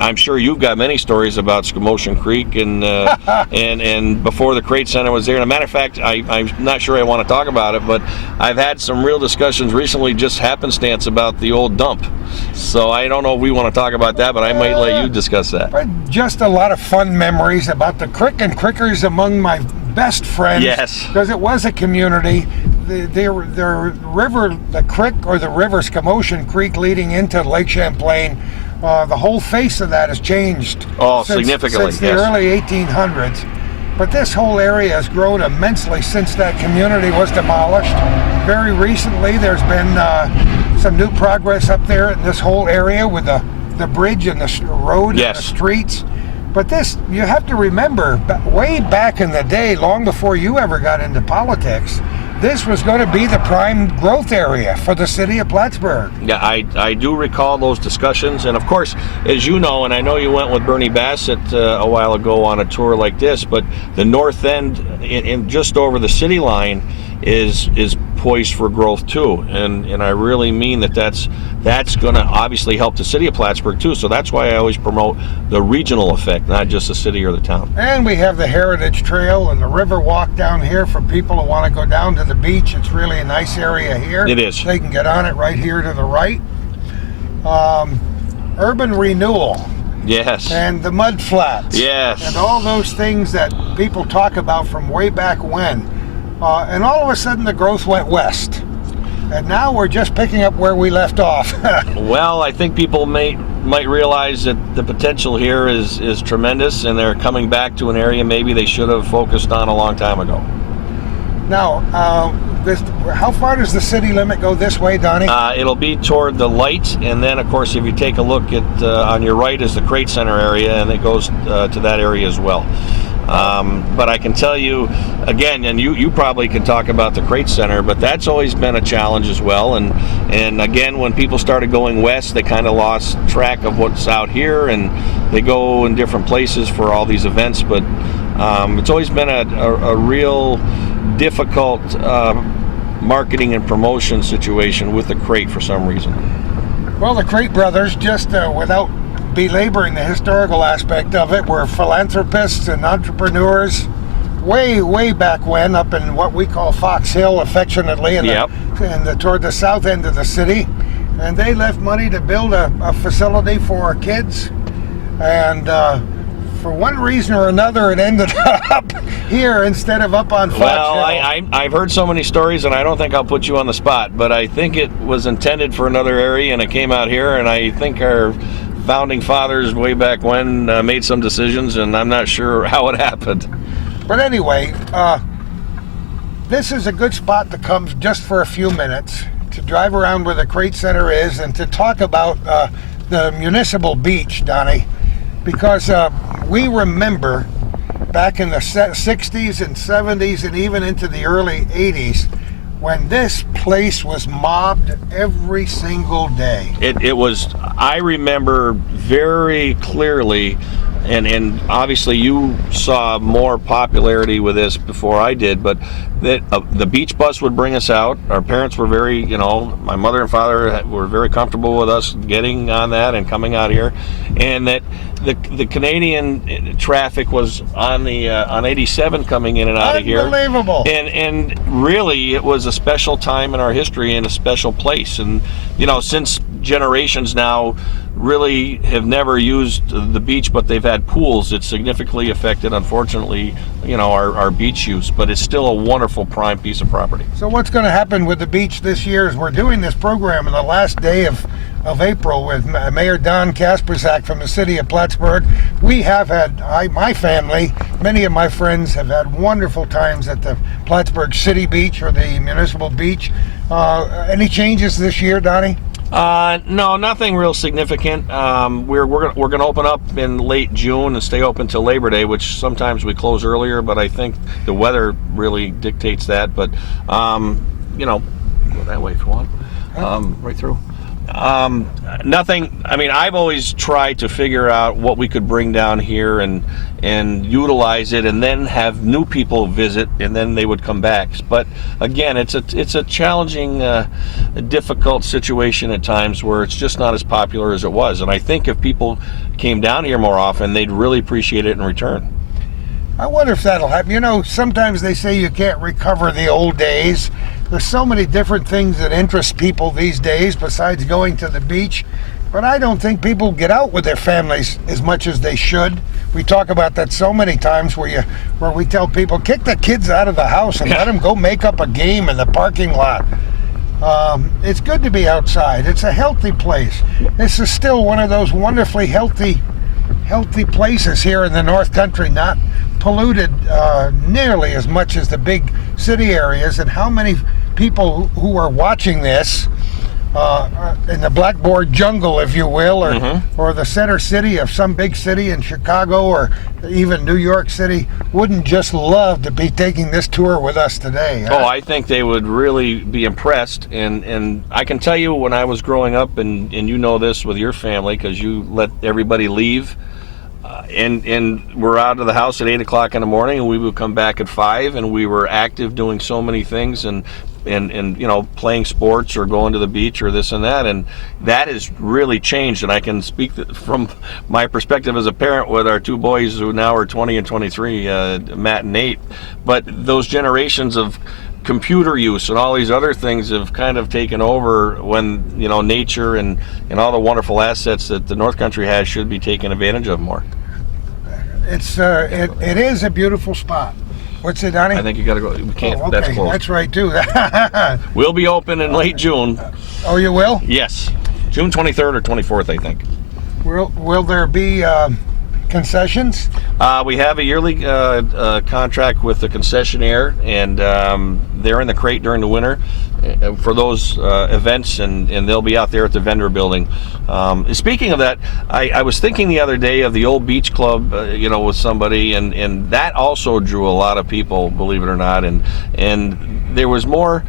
I'm sure you've got many stories about Scomotion Creek and before the Crate Center was there. And a matter of fact, I'm not sure I want to talk about it, but I've had some real discussions recently, just happenstance, about the old dump. So I don't know if we want to talk about that, but I might let you discuss that. Just a lot of fun memories about the Crick and Crickers among my best friends. Yes. Because it was a community. The river, the creek or the river, Scomotion Creek, leading into Lake Champlain, the whole face of that has changed. Oh, significantly, since the early 1800s. But this whole area has grown immensely since that community was demolished. Very recently, there's been some new progress up there in this whole area with the the bridge and the road Yes. and the streets. But this, you have to remember, way back in the day, long before you ever got into politics, this was going to be the prime growth area for the city of Plattsburgh. Yeah, I do recall those discussions, and of course, as you know, and I know you went with Bernie Bassett a while ago on a tour like this, but the north end, in just over the city line, is poised for growth too, and I really mean that's going to obviously help the city of Plattsburgh too. So that's why I always promote the regional effect, not just the city or the town. And we have the Heritage Trail and the River Walk down here for people who want to go down to the beach. It's really a nice area here. It is. They can get on it right here to the right. Urban renewal. Yes. And the mud flats. Yes. And all those things that people talk about from way back when. And all of a sudden the growth went west. And now we're just picking up where we left off. Well, I think people might realize that the potential here is tremendous, and they're coming back to an area maybe they should have focused on a long time ago. Now, how far does the city limit go this way, Donnie? It'll be toward the light, and then, of course, if you take a look at on your right is the Crate Center area, and it goes to that area as well. But I can tell you, again, and you probably can talk about the Crate Center, but that's always been a challenge as well. And again, when people started going west, they kind of lost track of what's out here, and they go in different places for all these events. But it's always been a real difficult marketing and promotion situation with the Crate for some reason. Well, the Crate brothers, just without belaboring the historical aspect of it, were philanthropists and entrepreneurs way back when, up in what we call Fox Hill affectionately, toward the south end of the city. And they left money to build a facility for our kids, and for one reason or another it ended up here instead of up on Fox Hill. I've heard so many stories, and I don't think I'll put you on the spot, but I think it was intended for another area and it came out here, and I think our founding fathers way back when made some decisions, and I'm not sure how it happened. But anyway, this is a good spot to come just for a few minutes to drive around where the Crate Center is and to talk about the municipal beach, Donnie, because we remember back in the 60s and 70s and even into the early 80s when this place was mobbed every single day. It was, I remember very clearly, and obviously you saw more popularity with this before I did, but that the beach bus would bring us out. Our parents were very, my mother and father were very comfortable with us getting on that and coming out here, and that the Canadian traffic was on on 87 coming in and out of here. Unbelievable. And really, it was a special time in our history and a special place. And since generations now really have never used the beach, but they've had pools, it's significantly affected, unfortunately, our beach use. But it's still a wonderful prime piece of property. So what's going to happen with the beach this year is we're doing this program on the last day of April with Mayor Donald Kasprzak from the city of Plattsburgh. We have had, my family, many of my friends have had wonderful times at the Plattsburgh City Beach or the municipal beach. Any changes this year, Donnie? No, nothing real significant. We're going to open up in late June and stay open till Labor Day, which sometimes we close earlier, but I think the weather really dictates that. But go that way if you want, right through. Nothing. I mean, I've always tried to figure out what we could bring down here and utilize it, and then have new people visit, and then they would come back. But again, it's a challenging, difficult situation at times where it's just not as popular as it was. And I think if people came down here more often, they'd really appreciate it in return. I wonder if that'll happen. Sometimes they say you can't recover the old days. There's so many different things that interest people these days besides going to the beach. But I don't think people get out with their families as much as they should. We talk about that so many times where we tell people, kick the kids out of the house and let them go make up a game in the parking lot. It's good to be outside. It's a healthy place. This is still one of those wonderfully healthy places here in the North Country, not polluted nearly as much as the big city areas. And how many people who are watching this in the blackboard jungle, if you will, or the center city of some big city in Chicago or even New York City wouldn't just love to be taking this tour with us today. Oh, I think they would really be impressed. And I can tell you, when I was growing up, and you know this with your family because you let everybody leave, and we're out of the house at 8 o'clock in the morning, and we would come back at 5, and we were active doing so many things, and you know, playing sports or going to the beach or this and that, and that has really changed. And I can speak from my perspective as a parent with our 2 boys who now are 20 and 23, Matt and Nate. But those generations of computer use and all these other things have kind of taken over, when, you know, nature and all the wonderful assets that the North Country has should be taken advantage of more. It is a beautiful spot. What's it, Donnie? I think you got to go. We can't. Oh, okay. That's closed. That's right too. We'll be open in late June. Oh, you will? Yes, June 23rd or 24th, I think. Will there be concessions? We have a yearly contract with the concessionaire, and they're in the crate during the winter for those events, and they'll be out there at the vendor building. Speaking of that, I was thinking the other day of the old beach club, you know, with somebody, and that also drew a lot of people, believe it or not, and there was more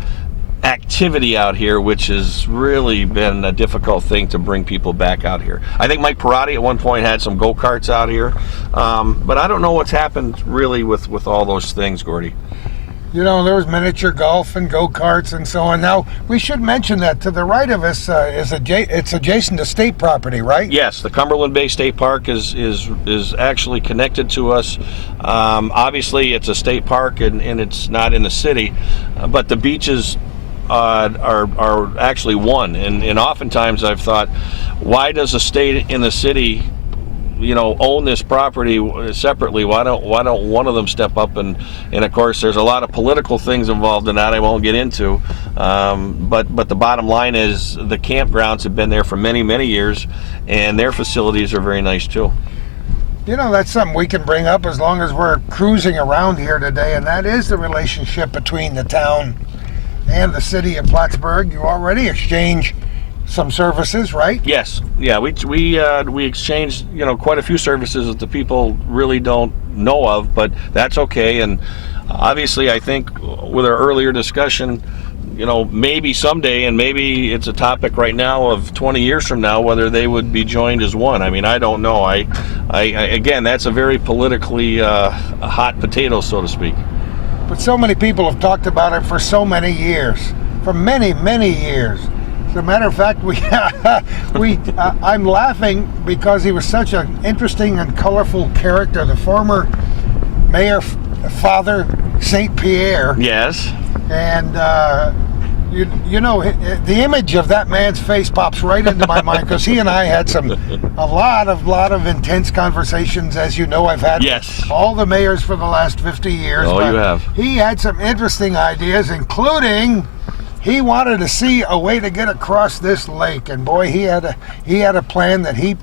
activity out here, which has really been a difficult thing to bring people back out here. I think Mike Perotti at one point had some go-karts out here, but I don't know what's happened really with all those things, Gordy. You know, there was miniature golf and go-karts and so on. Now, we should mention that to the right of us it's adjacent to state property, right? Yes, the Cumberland Bay State Park is actually connected to us. Obviously, it's a state park and it's not in the city, but the beaches are actually one. And oftentimes I've thought, why does a state in the city, you know, own this property separately? Why don't one of them step up? And of course, there's a lot of political things involved in that I won't get into. But the bottom line is the campgrounds have been there for many, many years, and their facilities are very nice too. You know, that's something we can bring up as long as we're cruising around here today, and that is the relationship between the town and the city of Plattsburgh. You already exchange some services, right? Yes, yeah, we exchanged, you know, quite a few services that the people really don't know of, but that's okay. And obviously, I think with our earlier discussion, you know, maybe someday, and maybe it's a topic right now of 20 years from now, whether they would be joined as one. I mean, I don't know. I again, that's a very politically hot potato, so to speak. But so many people have talked about it for so many years, for many, many years. As a matter of fact, I'm laughing because he was such an interesting and colorful character. The former mayor, Father St. Pierre. Yes. And you know, the image of that man's face pops right into my mind, because he and I had a lot of intense conversations. As you know, I've had all the mayors for the last 50 years. Oh, you have. He had some interesting ideas, including he wanted to see a way to get across this lake, and boy, he had a plan that he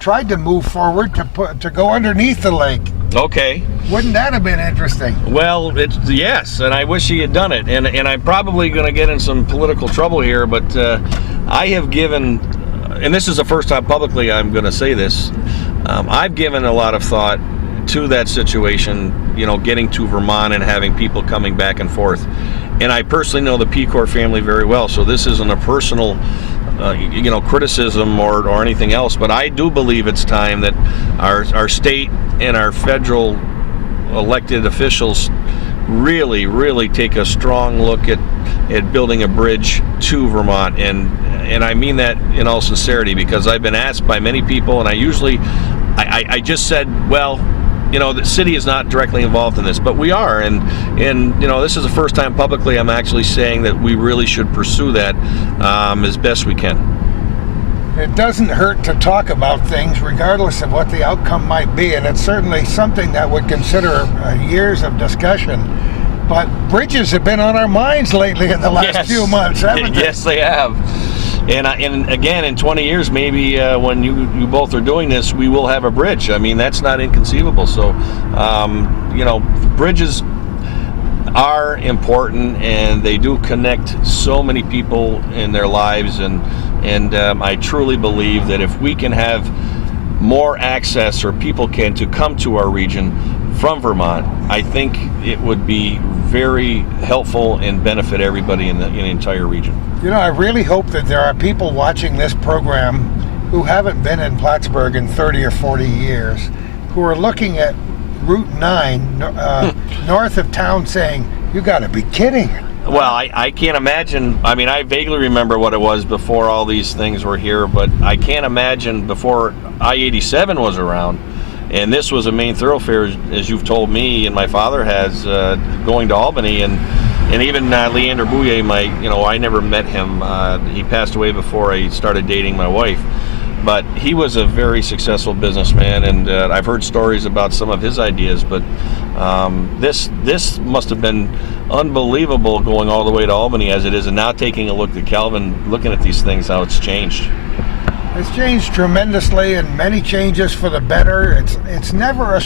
tried to move forward to go underneath the lake. Okay. Wouldn't that have been interesting? Well, yes, and I wish he had done it. And I'm probably going to get in some political trouble here, but I have given, and this is the first time publicly I'm going to say this, I've given a lot of thought to that situation, you know, getting to Vermont and having people coming back and forth. And I personally know the Pecor family very well, so this isn't a personal you know, criticism or anything else, but I do believe it's time that our state and our federal elected officials really take a strong look at building a bridge to Vermont, and I mean that in all sincerity, because I've been asked by many people, and I just said, well, you know, the city is not directly involved in this, but we are, and you know, this is the first time publicly I'm actually saying that we really should pursue that as best we can. It doesn't hurt to talk about things regardless of what the outcome might be, and it's certainly something that would consider years of discussion. But bridges have been on our minds lately in the last few months, haven't they? Yes, they have. And again, in 20 years, maybe when you both are doing this, we will have a bridge. I mean, that's not inconceivable. So, you know, bridges, are important, and they do connect so many people in their lives, and I truly believe that if we can have more access, or people can, to come to our region from Vermont, I think it would be very helpful and benefit everybody in the entire region. You know, I really hope that there are people watching this program who haven't been in Plattsburgh in 30 or 40 years, who are looking at Route 9 north of town saying, "You got to be kidding." Well, I can't imagine. I mean, I vaguely remember what it was before all these things were here, but I can't imagine before I-87 was around, and this was a main thoroughfare, as you've told me, and my father has, going to Albany, and even Leander Bouye, I never met him. He passed away before I started dating my wife. But he was a very successful businessman, and I've heard stories about some of his ideas. But this must have been unbelievable, going all the way to Albany as it is, and now taking a look at Calvin, looking at these things, how it's changed. It's changed tremendously, and many changes for the better. It's never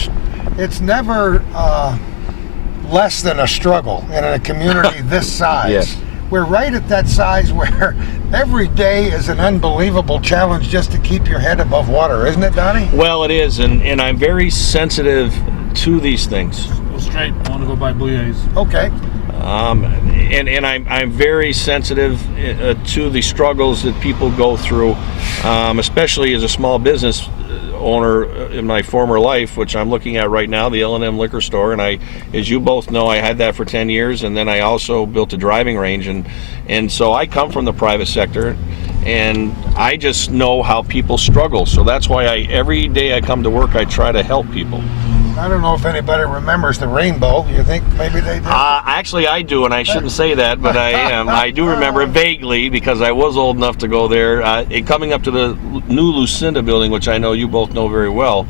less than a struggle in a community this size. Yes. We're right at that size where every day is an unbelievable challenge just to keep your head above water, isn't it, Donnie? Well, it is, and I'm very sensitive to these things. Go straight. I want to go by Bouye's. Okay. And I'm very sensitive to the struggles that people go through, especially as a small business owner in my former life, which I'm looking at right now, the L&M liquor store. And as you both know, I had that for 10 years, and then I also built a driving range, and so I come from the private sector, and I just know how people struggle. So that's why every day I come to work, I try to help people. I don't know if anybody remembers the rainbow. You think maybe they do? Actually, I do, and I shouldn't say that, but I am. I do remember it vaguely, because I was old enough to go there. Coming up to the new Lucinda building, which I know you both know very well,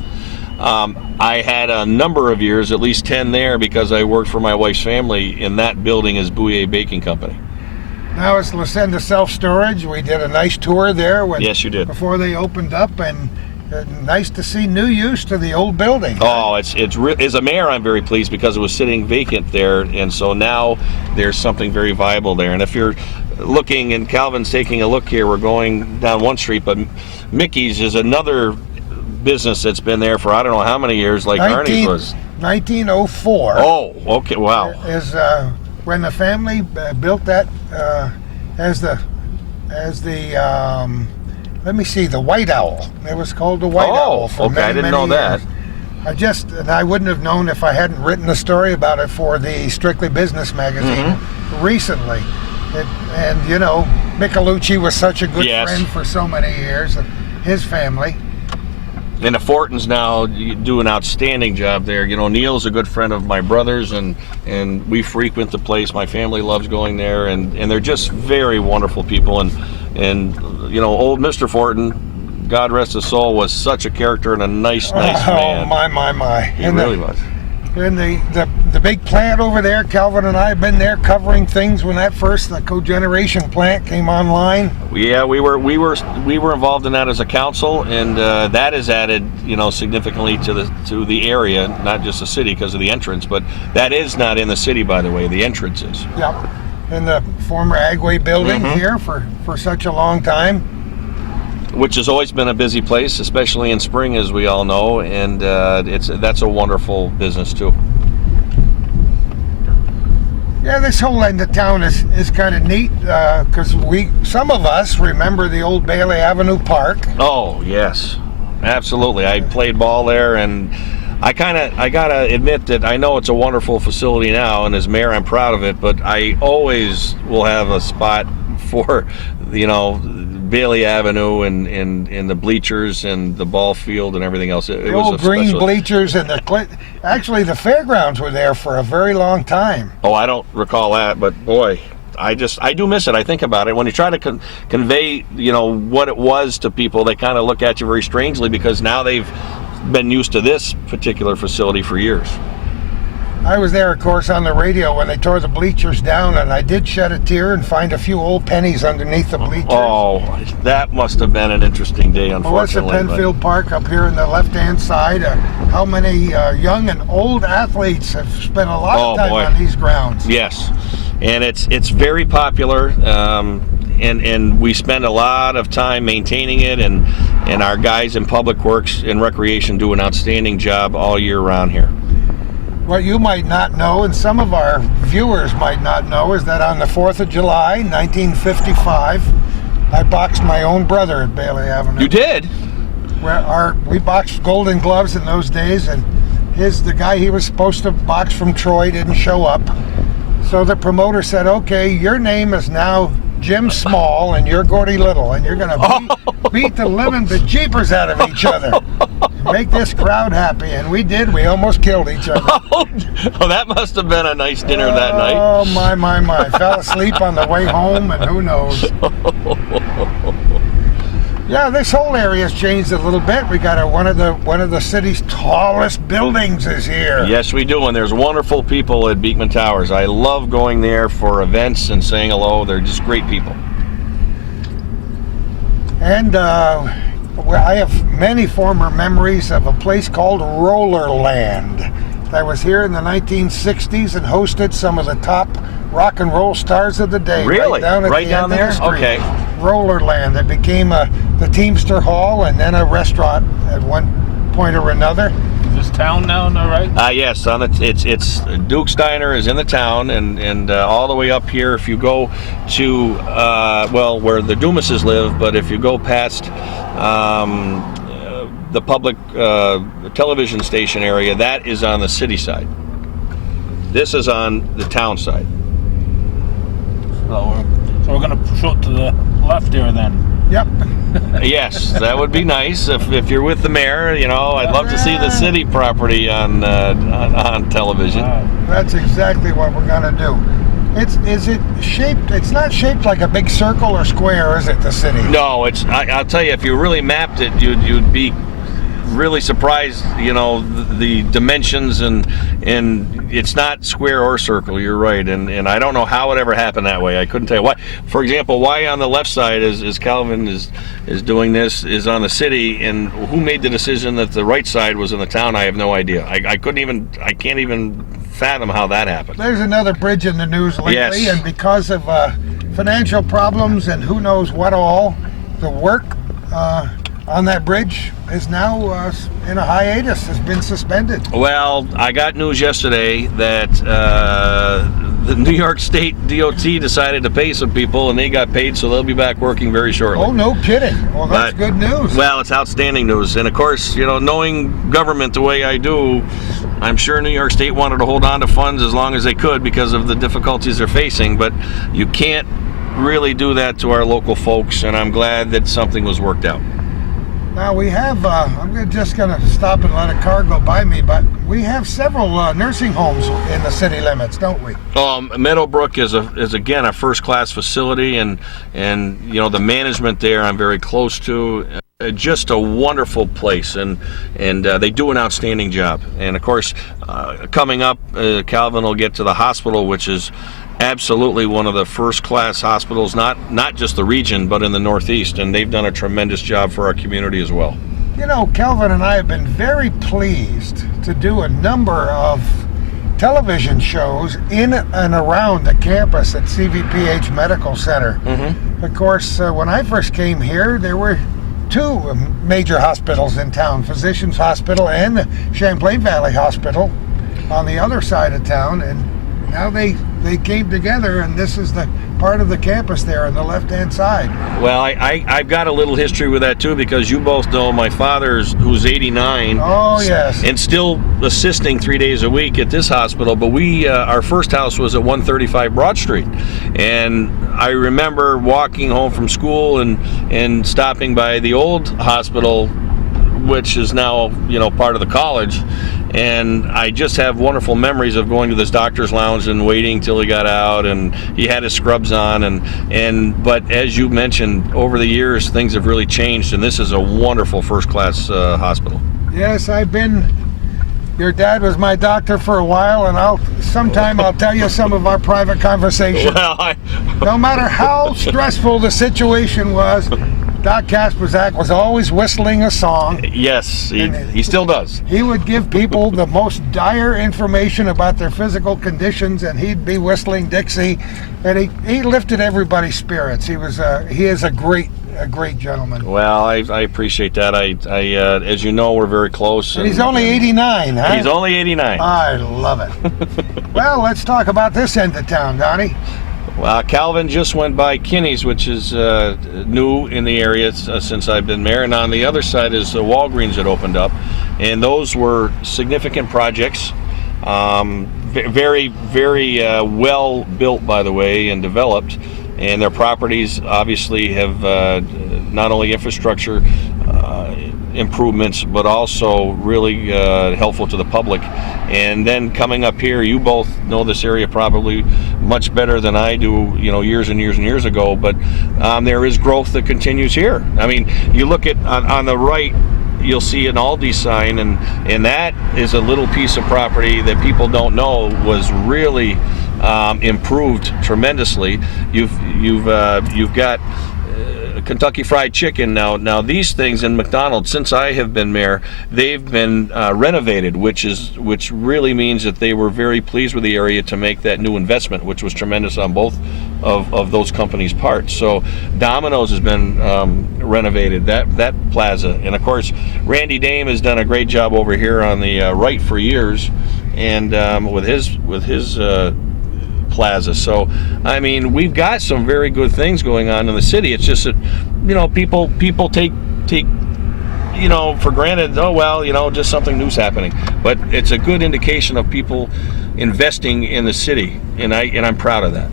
I had a number of years, at least 10 there, because I worked for my wife's family in that building as Bouye Baking Company. Now it's Lucinda Self-Storage. We did a nice tour there. Yes, you did. Before they opened up, and nice to see new use to the old building. Oh, as a mayor, I'm very pleased, because it was sitting vacant there, and so now there's something very viable there. And if you're looking, and Calvin's taking a look here, we're going down one street, but Mickey's is another business that's been there for I don't know how many years, like Arnie's was. 1904. Oh, okay, wow. Is when the family built that as the let me see, the White Owl. It was called the White Owl for okay, many, I didn't many know years. that. And I wouldn't have known if I hadn't written a story about it for the Strictly Business magazine recently. And you know, Michelucci was such a good friend for so many years, and his family. And the Fortons now do an outstanding job there. You know, Neil's a good friend of my brother's, and we frequent the place. My family loves going there, and they're just very wonderful people. And you know, old Mr. Fortin, God rest his soul, was such a character and a nice man. Oh, my. He really was. And the big plant over there, Calvin and I have been there covering things when the cogeneration plant came online. Yeah, we were involved in that as a council, and that has added, you know, significantly to the area, not just the city because of the entrance, but that is not in the city, by the way. The entrance is. Yep. In the former Agway building here for such a long time. Which has always been a busy place, especially in spring, as we all know, and that's a wonderful business too. Yeah, this whole end of town is kind of neat, because some of us remember the old Bailey Avenue Park. Oh yes, absolutely. I played ball there, and I gotta admit that I know it's a wonderful facility now, and as mayor, I'm proud of it. But I always will have a spot for, you know, Bailey Avenue and the bleachers and the ball field and everything else. It was old green bleachers, and actually the fairgrounds were there for a very long time. Oh, I don't recall that, but boy, I do miss it. I think about it when you try to convey, you know, what it was to people. They kind of look at you very strangely, because now they've been used to this particular facility for years. I was there, of course, on the radio when they tore the bleachers down, and I did shed a tear and find a few old pennies underneath the bleachers. Oh, that must have been an interesting day, Melissa unfortunately. Penfield Park up here on the left-hand side. How many young and old athletes have spent a lot of time on these grounds? Yes, and it's very popular, and we spend a lot of time maintaining it, and our guys in Public Works and Recreation do an outstanding job all year round here. What you might not know, and some of our viewers might not know, is that on the 4th of July, 1955, I boxed my own brother at Bailey Avenue. You did? We boxed Golden Gloves in those days, and the guy he was supposed to box from Troy didn't show up. So the promoter said, okay, your name is now Jim Small and you're Gordy Little, and you're going to beat the living bejeepers out of each other. Make this crowd happy, and we did. We almost killed each other. Oh, that must have been a nice dinner that night. Oh, my. Fell asleep on the way home, and who knows. Yeah, this whole area's changed a little bit. We got one of the city's tallest buildings is here. Yes, we do, and there's wonderful people at Beekman Towers. I love going there for events and saying hello. They're just great people. And I have many former memories of a place called Rollerland that was here in the 1960s and hosted some of the top rock and roll stars of the day. Really? Right down there? The street. Okay. Rollerland. It became the Teamster Hall and then a restaurant at one point or another. Is this town now, right? Yes, it's Duke's Diner is in the town, and all the way up here. If you go to where the Dumases live, but if you go past the public television station area, that is on the city side. This is on the town side. So we're going to push out to the left here then. Yep. Yes, that would be nice if you're with the mayor. I'd love to see the city property on television. That's exactly what we're gonna do. Is it shaped? It's not shaped like a big circle or square, is it? The city? No, I'll tell you, if you really mapped it, you'd be really surprised. The dimensions and it's not square or circle. You're right, and I don't know how it ever happened that way. I couldn't tell you why. For example, why on the left side is Calvin is doing this is on the city, and who made the decision that the right side was in the town? I have no idea. I can't even fathom how that happened. There's another bridge in the news lately, yes. And because of financial problems and who knows what all, the work on that bridge is now in a hiatus, has been suspended. Well, I got news yesterday that the New York State DOT decided to pay some people, and they got paid, so they'll be back working very shortly. Oh, no kidding. Well, that's good news. Well, it's outstanding news. And of course, knowing government the way I do, I'm sure New York State wanted to hold on to funds as long as they could because of the difficulties they're facing, but you can't really do that to our local folks, and I'm glad that something was worked out. Now we have, I'm just going to stop and let a car go by me, but we have several nursing homes in the city limits, don't we? Meadowbrook is again a first-class facility, and the management there I'm very close to. Just a wonderful place, and they do an outstanding job. And of course, coming up, Calvin will get to the hospital, which is absolutely one of the first-class hospitals, not just the region, but in the Northeast, and they've done a tremendous job for our community as well. Calvin and I have been very pleased to do a number of television shows in and around the campus at CVPH Medical Center. Mm-hmm. Of course, when I first came here, there were two major hospitals in town, Physicians Hospital and the Champlain Valley Hospital on the other side of town, and now they came together, and this is the part of the campus there on the left-hand side. Well, I've got a little history with that too, because you both know my father's, who's 89. Oh, yes. And still assisting 3 days a week at this hospital, but our first house was at 135 Broad Street. And I remember walking home from school and stopping by the old hospital, which is now, part of the college. And I just have wonderful memories of going to this doctor's lounge and waiting till he got out, and he had his scrubs on. But as you mentioned, over the years things have really changed, and this is a wonderful first-class hospital. Yes, I've been Your dad was my doctor for a while, and sometime I'll tell you some of our private conversations. Well, No matter how stressful the situation was, Doc Kasprzak was always whistling a song. yes, he still does. He would give people the most dire information about their physical conditions, and he'd be whistling Dixie, and he lifted everybody's spirits. He is a great gentleman. Well, I appreciate that. I as you know, we're very close. And he's only 89, huh? He's only 89. I love it. Well, let's talk about this end of town, Donnie. Calvin just went by Kinney's, which is new in the area since I've been mayor, and on the other side is the Walgreens that opened up, and those were significant projects. Very, very well built, by the way, and developed, and their properties obviously have not only infrastructure improvements, but also really helpful to the public. And then coming up here, you both know this area probably much better than I do, years and years and years ago, but there is growth that continues here. I mean, you look at on the right, you'll see an Aldi sign, and that is a little piece of property that people don't know was really improved tremendously. You've got Kentucky Fried Chicken now. Now these things in McDonald's, since I have been mayor, they've been renovated, which really means that they were very pleased with the area to make that new investment, which was tremendous on both of those companies' parts. So Domino's has been renovated, that plaza, and of course Randy Dame has done a great job over here on the right for years, and with his plaza. So I mean, we've got some very good things going on in the city. It's just that people take for granted, oh well, just something new's happening, but it's a good indication of people investing in the city, and I'm proud of that.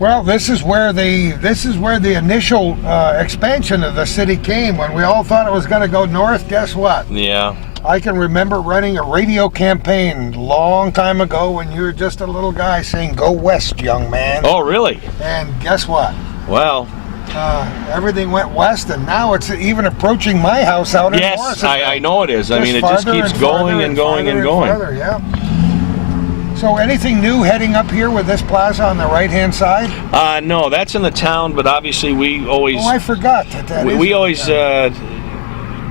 Well, this is where the initial expansion of the city came. When we all thought it was going to go north, guess what? Yeah. I can remember running a radio campaign a long time ago when you were just a little guy saying, "Go west, young man." Oh, really? And guess what? Well, everything went west, and now it's even approaching my house out in Morris. Yes, I know it is. I mean, it just keeps going and going and going. Farther, yeah. So anything new heading up here with this plaza on the right-hand side? No, that's in the town, but obviously we always... Oh, I forgot that we always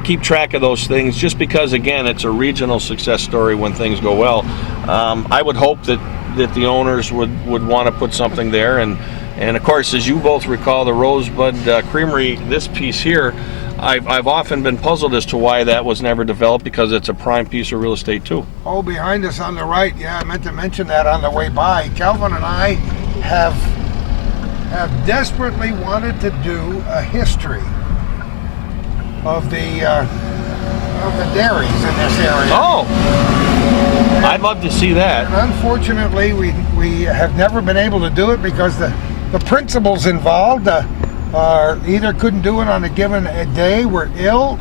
keep track of those things, just because, again, it's a regional success story when things go well. I would hope that the owners would want to put something there, and of course, as you both recall, the Rosebud Creamery, this piece here, I've often been puzzled as to why that was never developed, because it's a prime piece of real estate too. Oh, behind us on the right, yeah, I meant to mention that on the way by. Calvin and I have desperately wanted to do a history of the dairies in this area. Oh, I'd love to see that. And unfortunately, we have never been able to do it because the principals involved either couldn't do it on a given day, were ill,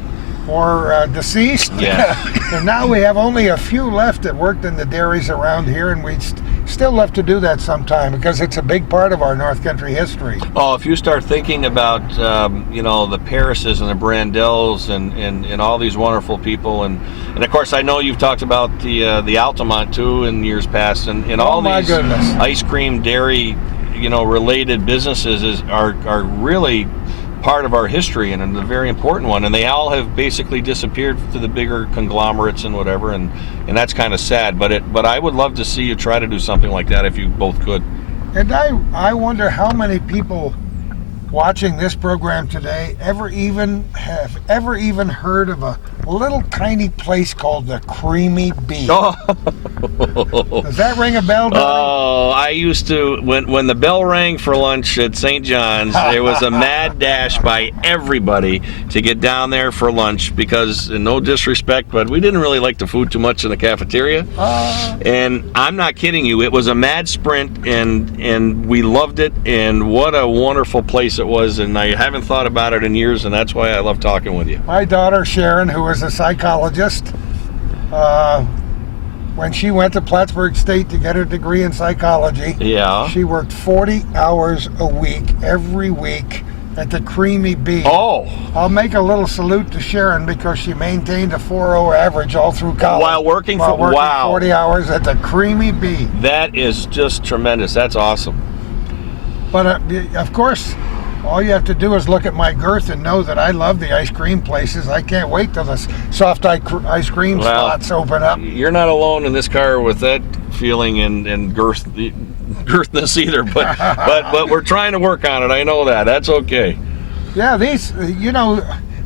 or deceased. Yeah. And now we have only a few left that worked in the dairies around here, and we'd still love to do that sometime because it's a big part of our North Country history. Oh, if you start thinking about the Parises and the Brandells and all these wonderful people, and of course I know you've talked about the Altamont too in years past, and all these ice cream, dairy, related businesses are really part of our history, and a very important one, and they all have basically disappeared to the bigger conglomerates and whatever, and that's kind of sad, but I would love to see you try to do something like that if you both could. And I wonder how many people watching this program today ever even heard of a little tiny place called the Creamy Bee. Oh. Does that ring a bell, Donnie? Oh, I used to, when the bell rang for lunch at St. John's, there was a mad dash by everybody to get down there for lunch because, and no disrespect, but we didn't really like the food too much in the cafeteria. And I'm not kidding you, it was a mad sprint, and we loved it, and what a wonderful place it was, and I haven't thought about it in years, and that's why I love talking with you. My daughter Sharon, who is a psychologist, when she went to Plattsburgh State to get her degree in psychology, yeah, she worked 40 hours a week, every week, at the Creamy Bee. Oh. I'll make a little salute to Sharon because she maintained a 4.0 average all through college. While working wow. 40 hours at the Creamy Bee. That is just tremendous. That's awesome. But of course, all you have to do is look at my girth and know that I love the ice cream places. I can't wait till the soft ice cream spots open up. You're not alone in this car with that feeling and girthness either, but we're trying to work on it. I know that. That's okay. Yeah, these,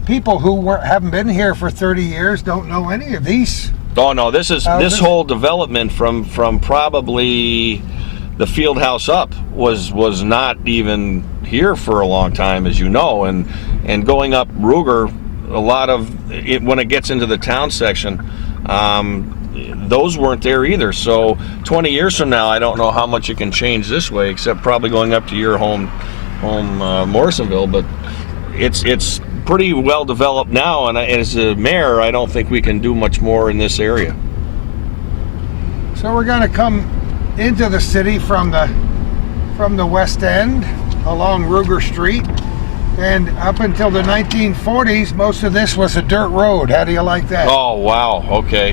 people who haven't been here for 30 years don't know any of these. Oh no, this whole development from probably the field house up was not even here for a long time, as you know, and going up Ruger, a lot of it, when it gets into the town section, those weren't there either. So 20 years from now, I don't know how much it can change this way, except probably going up to your home Morrisonville. But it's pretty well developed now, and as a mayor, I don't think we can do much more in this area. So we're going to come into the city from the west end along Ruger Street, and up until the 1940s, most of this was a dirt road. How do you like that? Oh wow, okay.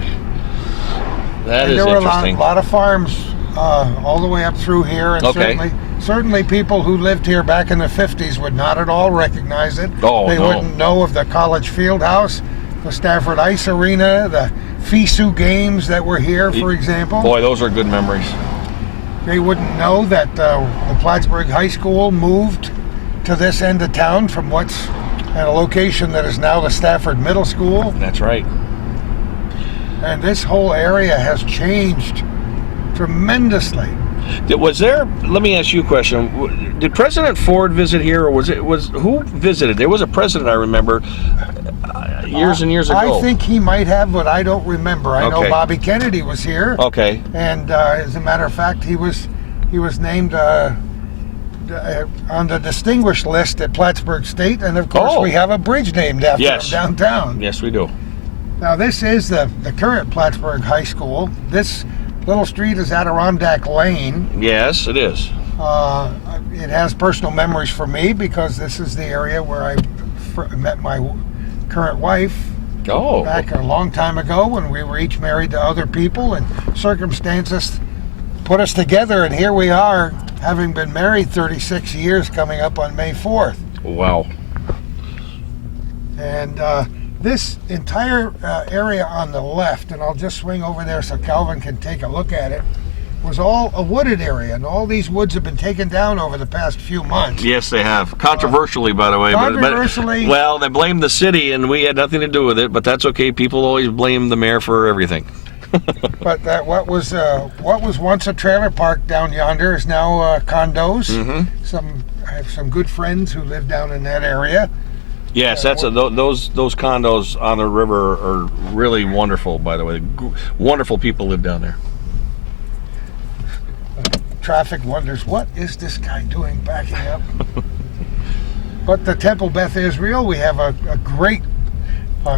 That is interesting. There were a lot of farms all the way up through here, and certainly people who lived here back in the 50s would not at all recognize it. They wouldn't know of the College Fieldhouse, the Stafford Ice Arena, the FISU games that were here, for example. Boy, those are good memories. They wouldn't know that the Plattsburgh High School moved to this end of town from what's at a location that is now the Stafford Middle School. That's right. And this whole area has changed tremendously. Let me ask you a question. Did President Ford visit here, or who visited? There was a president I remember years and years ago. I think he might have, but I don't remember. I know Bobby Kennedy was here. Okay. And as a matter of fact, he was named on the distinguished list at Plattsburgh State, and of course we have a bridge named after him downtown. Yes, we do. Now this is the current Plattsburgh High School. This little street is Adirondack Lane. Yes, it is. It has personal memories for me because this is the area where I met my current wife back a long time ago when we were each married to other people, and circumstances put us together, and here we are, having been married 36 years coming up on May 4th. Wow. And this entire area on the left, and I'll just swing over there so Calvin can take a look at it, was all a wooded area, and all these woods have been taken down over the past few months. Yes, they have. Controversially, by the way. Controversially. Well, they blame the city, and we had nothing to do with it, but that's okay. People always blame the mayor for everything. But what was once a trailer park down yonder is now condos. Mm-hmm. I have some good friends who live down in that area. Yes, those condos on the river are really wonderful, by the way. Wonderful people live down there. Traffic wonders, what is this guy doing backing up? But the Temple Beth Israel, we have a great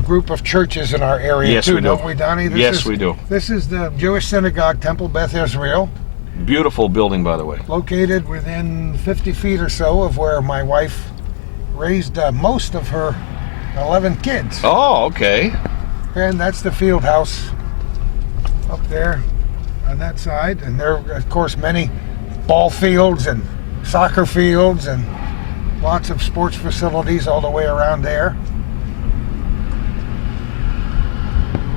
group of churches in our area too, don't we, Donnie? We do. This is the Jewish synagogue, Temple Beth Israel. Beautiful building, by the way. Located within 50 feet or so of where my wife raised most of her 11 kids. Oh, okay. And that's the field house up there on that side. And there are, of course, many ball fields and soccer fields and lots of sports facilities all the way around there.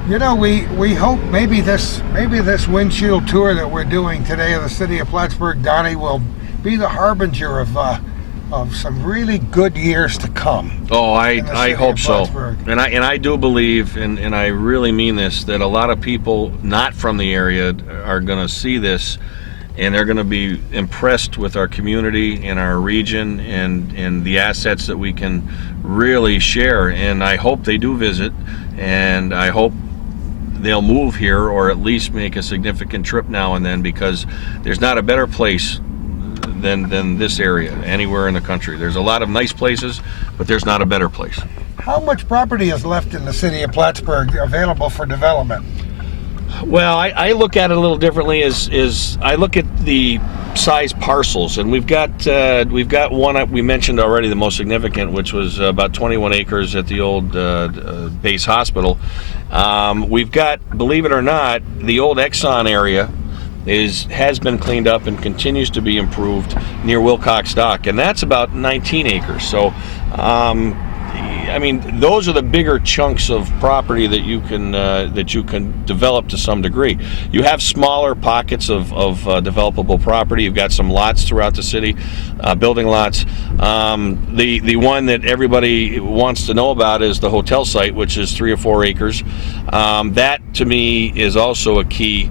You know, we hope maybe this windshield tour that we're doing today of the city of Plattsburgh, Donnie, will be the harbinger of some really good years to come. Oh, I hope so. And I do believe, and I really mean this, that a lot of people not from the area are going to see this, and they're going to be impressed with our community and our region and the assets that we can really share. And I hope they do visit, and I hope they'll move here or at least make a significant trip now and then, because there's not a better place than this area anywhere in the country. There's a lot of nice places, but there's not a better place. How much property is left in the city of Plattsburgh available for development? Well, I look at it a little differently. Is I look at the size parcels, and we've got one we mentioned already, the most significant, which was about 21 acres at the old base hospital. We've got, believe it or not, the old Exxon area has been cleaned up and continues to be improved near Wilcox Dock, and that's about 19 acres. So, I mean, those are the bigger chunks of property that you can develop to some degree. You have smaller pockets of developable property. You've got some lots throughout the city, building lots. The one that everybody wants to know about is the hotel site, which is 3 or 4 acres. That to me is also a key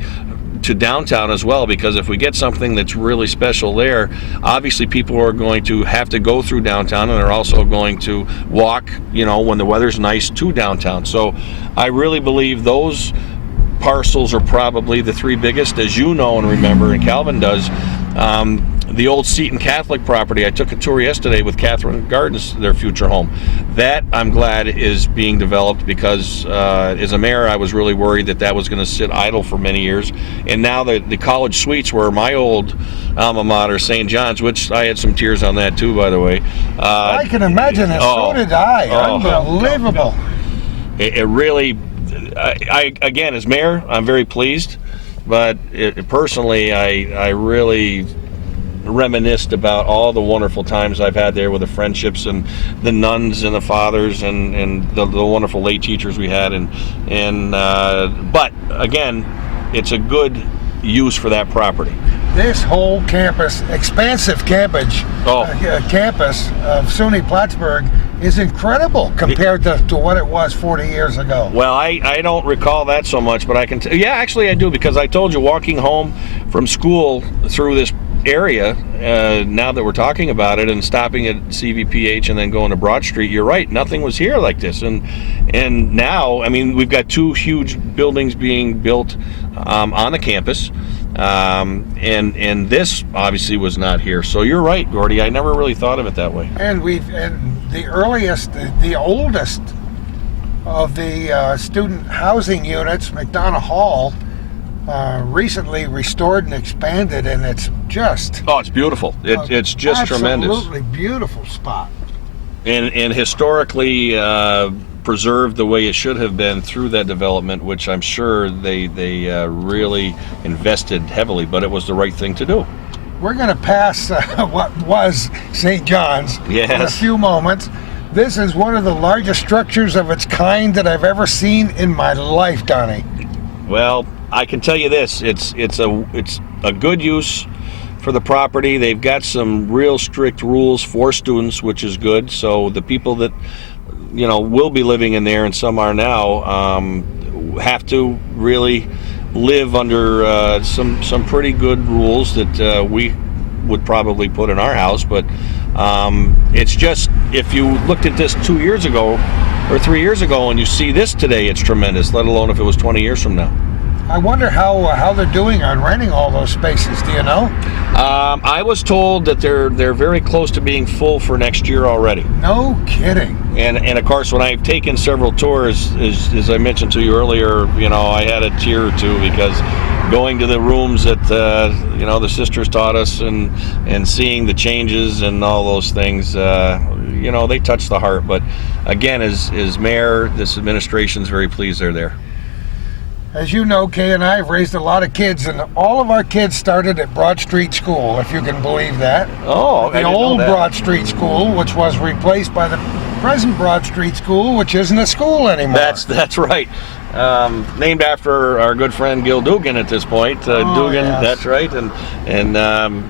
to downtown as well, because if we get something that's really special there, obviously people are going to have to go through downtown, and they're also going to walk, when the weather's nice, to downtown. So I really believe those parcels are probably the 3 biggest, as you know and remember, and Calvin does. The old Seton Catholic property, I took a tour yesterday with Catherine Gardens, their future home. That, I'm glad, is being developed, because as a mayor, I was really worried that was going to sit idle for many years. And now the college suites, where my old alma mater, St. John's, which I had some tears on that too, by the way. I can imagine it. So did I. Unbelievable. It really, again, as mayor, I'm very pleased. But personally, I really reminisced about all the wonderful times I've had there with the friendships and the nuns and the fathers and the wonderful lay teachers we had. But again, it's a good use for that property. This whole campus, expansive campus of SUNY Plattsburgh, is incredible compared to what it was 40 years ago. Well, I don't recall that so much, but I can yeah, actually I do, because I told you, walking home from school through this area, now that we're talking about it, and stopping at CVPH and then going to Broad Street, you're right, nothing was here like this. And now, I mean, we've got 2 huge buildings being built on the campus. And this obviously was not here. So you're right, Gordy. I never really thought of it that way. And the oldest of the student housing units, McDonough Hall, recently restored and expanded, and it's just... Oh, it's beautiful. It's just tremendous. Absolutely beautiful spot. And historically preserved the way it should have been through that development, which I'm sure they really invested heavily, but it was the right thing to do. We're going to pass what was St. John's in a few moments. This is one of the largest structures of its kind that I've ever seen in my life, Donnie. Well, I can tell you this, it's a good use for the property. They've got some real strict rules for students, which is good. So the people that will be living in there, and some are now, have to really live under some pretty good rules that we would probably put in our house. But it's just, if you looked at this 2 years ago or 3 years ago and you see this today, it's tremendous, let alone if it was 20 years from now. I wonder how they're doing on renting all those spaces. Do you know? I was told that they're very close to being full for next year already. No kidding. And of course, when I've taken several tours, as I mentioned to you earlier, I had a tear or two, because going to the rooms that the sisters taught us, and seeing the changes and all those things, they touch the heart. But again, as mayor, this administration's very pleased they're there. As you know, Kay and I have raised a lot of kids, and all of our kids started at Broad Street School, if you can believe that. Oh, the old Broad Street School, which was replaced by the present Broad Street School, which isn't a school anymore. That's right. Named after our good friend Gil Dugan at this point. Dugan, yes. That's right. And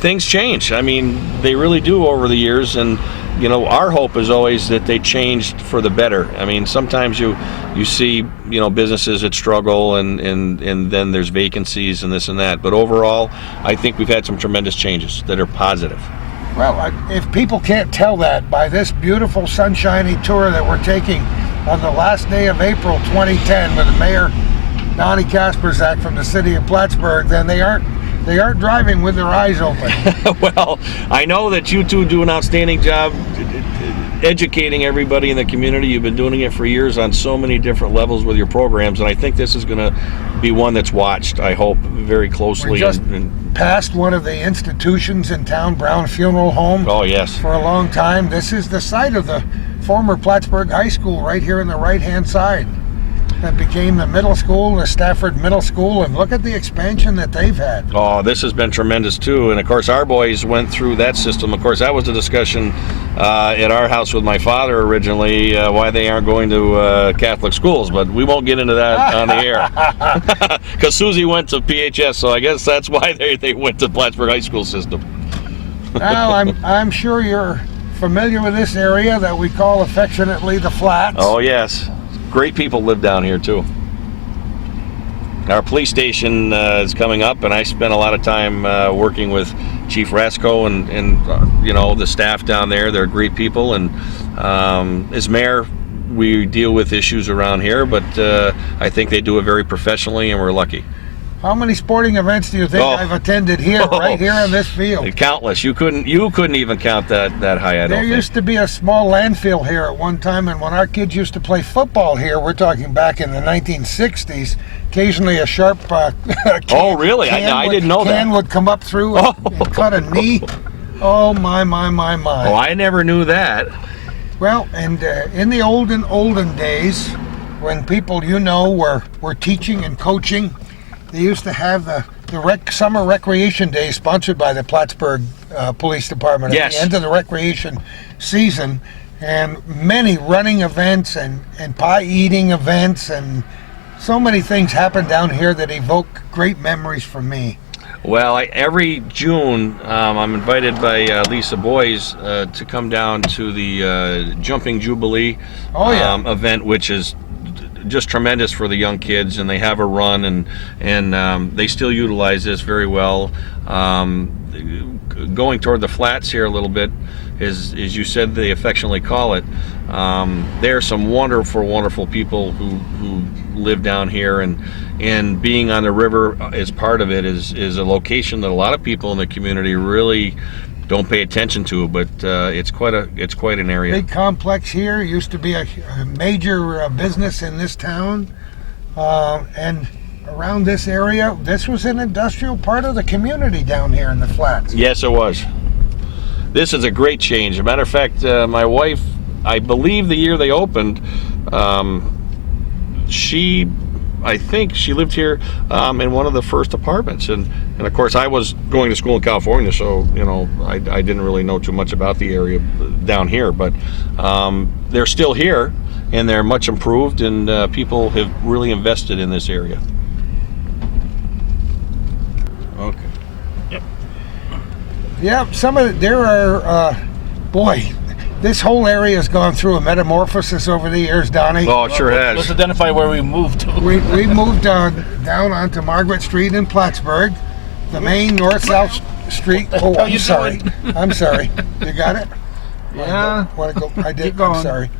things change. I mean, they really do over the years, and our hope is always that they changed for the better. I mean, sometimes you see, businesses that struggle, and then there's vacancies and this and that. But overall, I think we've had some tremendous changes that are positive. Well, if people can't tell that by this beautiful sunshiny tour that we're taking on the last day of April 2010 with Mayor Donald Kasprzak from the city of Plattsburgh, then they aren't driving with their eyes open. Well, I know that you two do an outstanding job educating everybody in the community. You've been doing it for years on so many different levels with your programs, and I think this is going to be one that's watched, I hope, very closely. We just passed one of the institutions in town, Brown Funeral Home. Oh, yes. For a long time. This is the site of the former Plattsburgh High School right here on the right-hand side. That became the middle school, the Stafford Middle School, and look at the expansion that they've had. Oh, this has been tremendous too, and of course our boys went through that system. Of course, that was the discussion at our house with my father originally, why they aren't going to Catholic schools, but we won't get into that on the air. Because Susie went to PHS, so I guess that's why they went to Plattsburgh High School system. Now, I'm sure you're familiar with this area that we call affectionately the Flats. Oh, yes. Great people live down here too. Our police station is coming up, and I spent a lot of time working with Chief Rasco and you know, the staff down there. They're great people, and as mayor, we deal with issues around here, but I think they do it very professionally, and we're lucky. How many sporting events do you think I've attended here, right here on this field? Countless. You couldn't even count that high. I don't There think. used to be a small landfill here at one time, and when our kids used to play football here, we're talking back in the 1960s, occasionally a sharp can, oh, really? I didn't know that. Can would come up through and cut a knee. Oh, my. Oh, I never knew that. Well, and in the olden days, when people were teaching and coaching, they used to have the summer recreation day sponsored by the Plattsburgh Police Department at the end of the recreation season, and many running events and pie eating events, and so many things happen down here that evoke great memories for me. Well, every June I'm invited by Lisa Boys to come down to the Jumping Jubilee event, which is just tremendous for the young kids, and they have a run, and they still utilize this very well. Going toward the Flats here a little bit, as you said, they affectionately call it. There are some wonderful people who live down here, and being on the river as part of it is a location that a lot of people in the community really don't pay attention to, but it's quite an area. Big complex here. Used to be a major business in this town, and around this area, this was an industrial part of the community down here in the Flats. Yes, it was. This is a great change. As a matter of fact, my wife, I believe the year they opened, I think she lived here in one of the first apartments, and of course I was going to school in California, so you know I didn't really know too much about the area down here, but they're still here, and they're much improved, and people have really invested in this area. Okay. Yep. Yeah, there are, boy, this whole area has gone through a metamorphosis over the years, Donnie. Oh, it sure has. Let's identify where we moved to. We moved down onto Margaret Street in Plattsburgh, the main north-south street. Oh, I'm sorry. I'm sorry. You got it? Yeah. Want to go? I did. Keep going. I'm sorry.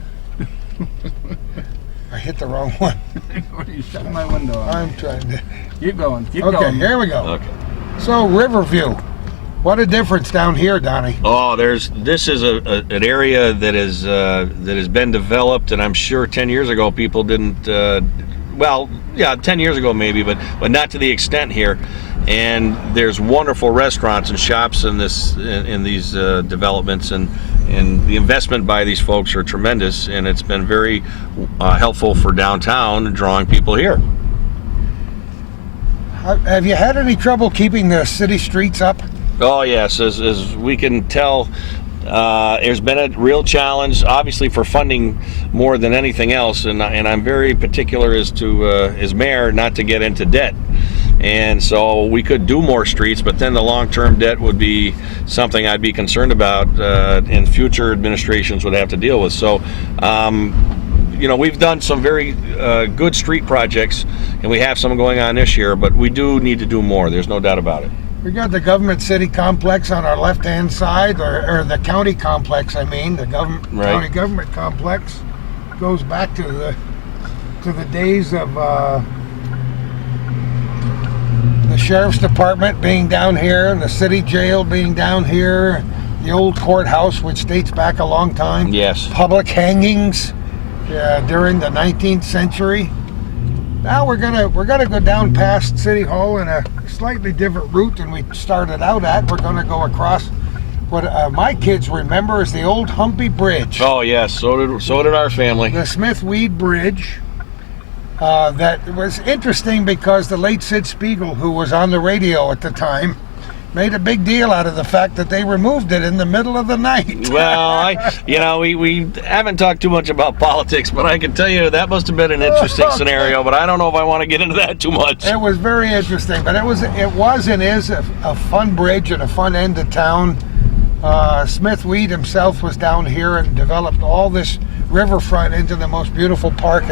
I hit the wrong one. You shut my window off. I'm trying to. Keep going. Keep Okay, going. here we go. Okay. So Riverview, what a difference down here, Donnie. Oh, this is an area that has been developed, and I'm sure 10 years ago people didn't. Well, yeah, 10 years ago maybe, but not to the extent here. And there's wonderful restaurants and shops in these developments, and the investment by these folks are tremendous, and it's been very helpful for downtown, drawing people here. Have you had any trouble keeping the city streets up? Oh yes, as we can tell, there's been a real challenge, obviously for funding more than anything else, and I'm very particular as mayor not to get into debt. And so we could do more streets, but then the long-term debt would be something I'd be concerned about, and future administrations would have to deal with. So, you know, we've done some very good street projects, and we have some going on this year, but we do need to do more. There's no doubt about it. We got the government city complex on our left-hand side, or the county complex. I mean, the county government complex goes back to the days of the sheriff's department being down here, and the city jail being down here. the old courthouse, which dates back a long time. Yes. Public hangings during the 19th century. Now we're gonna go down past City Hall in a slightly different route than we started out at. We're gonna go across what my kids remember as the old Humpy Bridge. Oh yes, so did our family. The Smith-Weed Bridge. That was interesting because the late Sid Spiegel, who was on the radio at the time, made a big deal out of the fact that they removed it in the middle of the night. Well, we haven't talked too much about politics, but I can tell you that must have been an interesting scenario, but I don't know if I want to get into that too much. It was very interesting, but it was and is a fun bridge and a fun end of town. Smith Weed himself was down here and developed all this riverfront into the most beautiful park.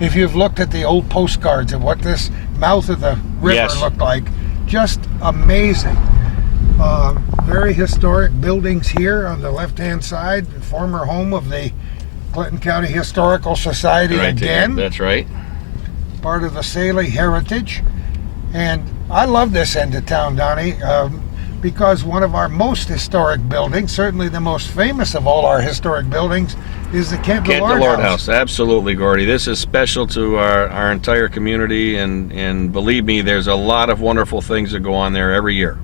If you've looked at the old postcards of what this mouth of the river looked like, just amazing. Very historic buildings here on the left-hand side, the former home of the Clinton County Historical Society again. That's right. Part of the Saley heritage. And I love this end of town, Donnie, because one of our most historic buildings, certainly the most famous of all our historic buildings, is the Kent Lord House. Absolutely, Gordy. This is special to our entire community, and believe me, there's a lot of wonderful things that go on there every year.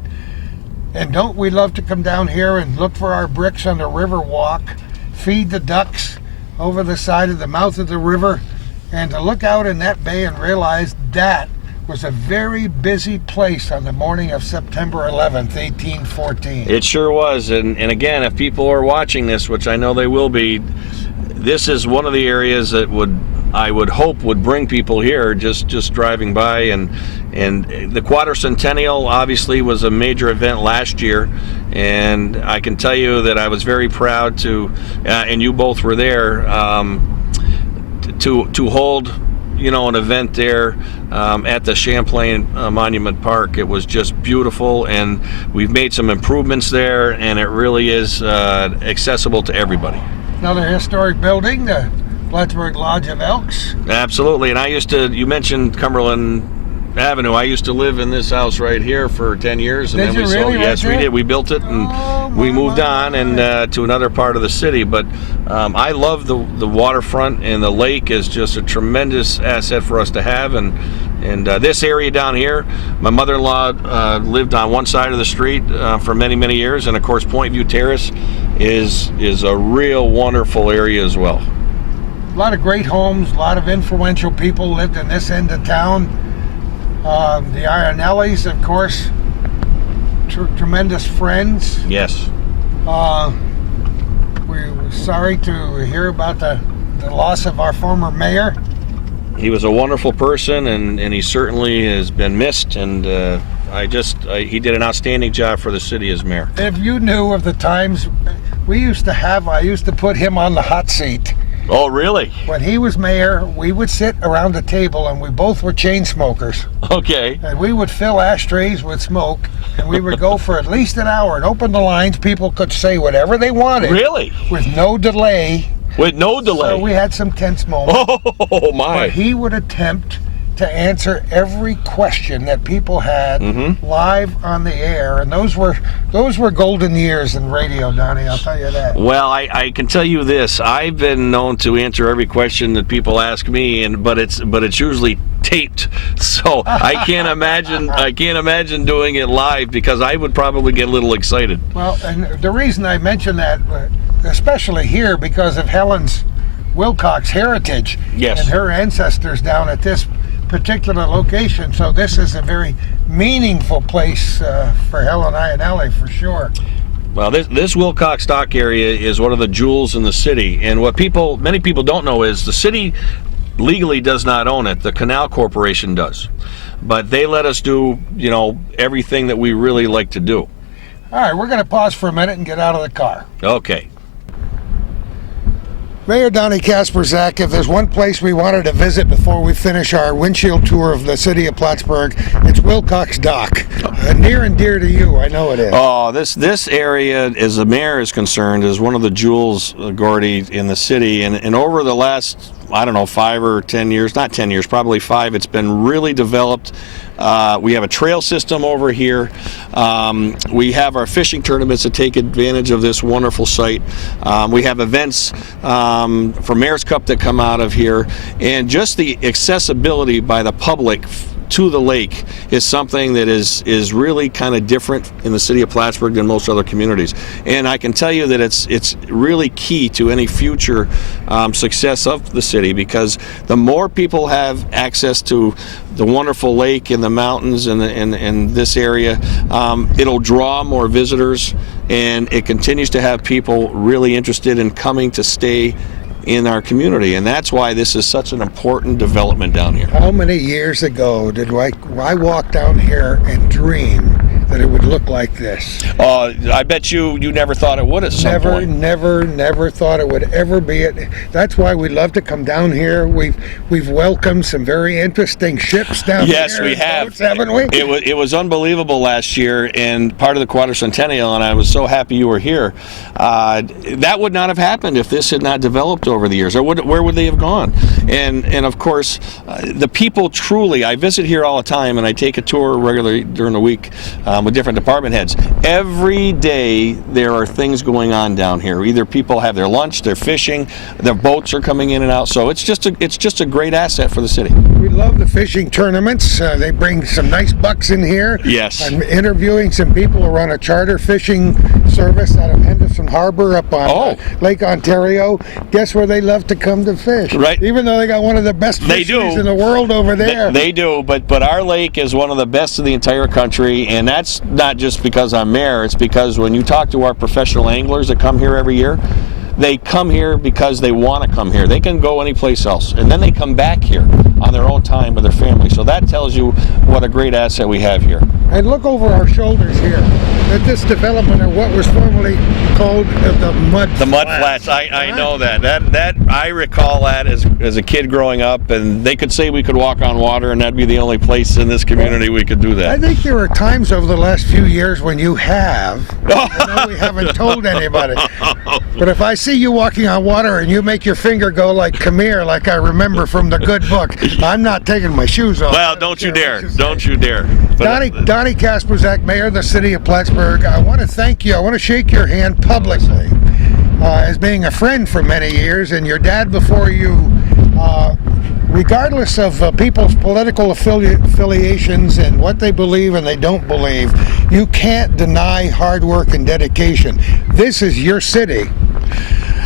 And don't we love to come down here and look for our bricks on the river walk, feed the ducks over the side of the mouth of the river, and to look out in that bay and realize that was a very busy place on the morning of September 11th, 1814. It sure was, and again, if people are watching this, which I know they will be, this is one of the areas that I would hope would bring people here just driving by, and the Quadricentennial obviously was a major event last year, and I can tell you that I was very proud to, and you both were there, to hold an event there at the Champlain Monument Park. It was just beautiful, and we've made some improvements there, and it really is accessible to everybody. Another historic building, the Plattsburgh Lodge of Elks. Absolutely, and you mentioned Cumberland Avenue. I used to live in this house right here for 10 years, and did you really? Yes, we did. We built it, and we moved on and to another part of the city. But I love the waterfront, and the lake is just a tremendous asset for us to have. And this area down here, my mother-in-law lived on one side of the street for many, many years, and of course Point View Terrace is a real wonderful area as well. A lot of great homes, a lot of influential people lived in this end of town. The Ironellis, of course, tremendous friends. Yes. We're sorry to hear about the loss of our former mayor. He was a wonderful person, and he certainly has been missed, and he did an outstanding job for the city as mayor. If you knew of the times I used to put him on the hot seat. Oh, really? When he was mayor, we would sit around a table, and we both were chain smokers. Okay. And we would fill ashtrays with smoke, and we would go for at least an hour and open the lines. People could say whatever they wanted. Really? With no delay. With no delay? So we had some tense moments. Oh, my. But he would attempt to answer every question that people had live on the air, and those were golden years in radio, Donnie, I'll tell you that. Well, I can tell you this. I've been known to answer every question that people ask me, but it's usually taped, so I can't imagine doing it live, because I would probably get a little excited. Well, and the reason I mention that, especially here, because of Helen's Wilcox heritage. Yes. And her ancestors down at this particular location, so this is a very meaningful place for Helen Iannelli, for sure. Well, this Wilcox Dock area is one of the jewels in the city, and what many people don't know is the city legally does not own it. The Canal Corporation does, but they let us do everything that we really like to do. All right, we're going to pause for a minute and get out of the car. Okay. Mayor Donald Kasprzak, if there's one place we wanted to visit before we finish our windshield tour of the city of Plattsburgh, it's Wilcox Dock. near and dear to you. I know it is. Oh, this area, as the mayor is concerned, is one of the jewels, Gordy, in the city. And over the last, I don't know, 5 or 10 years, not 10 years, probably 5, it's been really developed. We have a trail system over here. We have our fishing tournaments that take advantage of this wonderful site. We have events for Mayor's Cup that come out of here. And just the accessibility by the public to the lake is something that is really kind of different in the city of Plattsburgh than most other communities. And I can tell you that it's really key to any future success of the city, because the more people have access to the wonderful lake and the mountains and this area, it'll draw more visitors, and it continues to have people really interested in coming to stay in our community, and that's why this is such an important development down here. How many years ago did I walk down here and dream that it would look like this? I bet you never thought it would at some point. Never thought it would ever be it. That's why we love to come down here. We've welcomed some very interesting ships down here. Yes, we have. Boats, haven't we? It was unbelievable last year, and part of the Quadricentennial, and I was so happy you were here. That would not have happened if this had not developed over the years. Or where would they have gone? And of course, the people truly, I visit here all the time, and I take a tour regularly during the week with different department heads. Every day there are things going on down here. Either people have their lunch, they're fishing, their boats are coming in and out. So it's just a great asset for the city. We love the fishing tournaments. They bring some nice bucks in here. Yes. I'm interviewing some people who run a charter fishing service out of Henderson Harbor up on Lake Ontario. Guess where they love to come to fish? Right. Even though they got one of the best fisheries in the world over there. They do, but our lake is one of the best in the entire country, and that's not just because I'm mayor. It's because when you talk to our professional anglers that come here every year, they come here because they want to come here. They can go anyplace else, and then they come back here on their own time with their family. So that tells you what a great asset we have here. And look over our shoulders here at this development of what was formerly called the Mud Flats. I know that I recall that as a kid growing up, and they could say we could walk on water, and that'd be the only place in this community we could do that. I think there are times over the last few years when you have. I know we haven't told anybody. But if I see you walking on water and you make your finger go like come here, like I remember from the good book, I'm not taking my shoes off. Well, don't you dare. Don't you dare. Donald Kasprzak, Mayor of the City of Plattsburgh, I want to thank you. I want to shake your hand publicly as being a friend for many years, and your dad before you. Regardless of people's political affiliations and what they believe and they don't believe, you can't deny hard work and dedication. This is your city,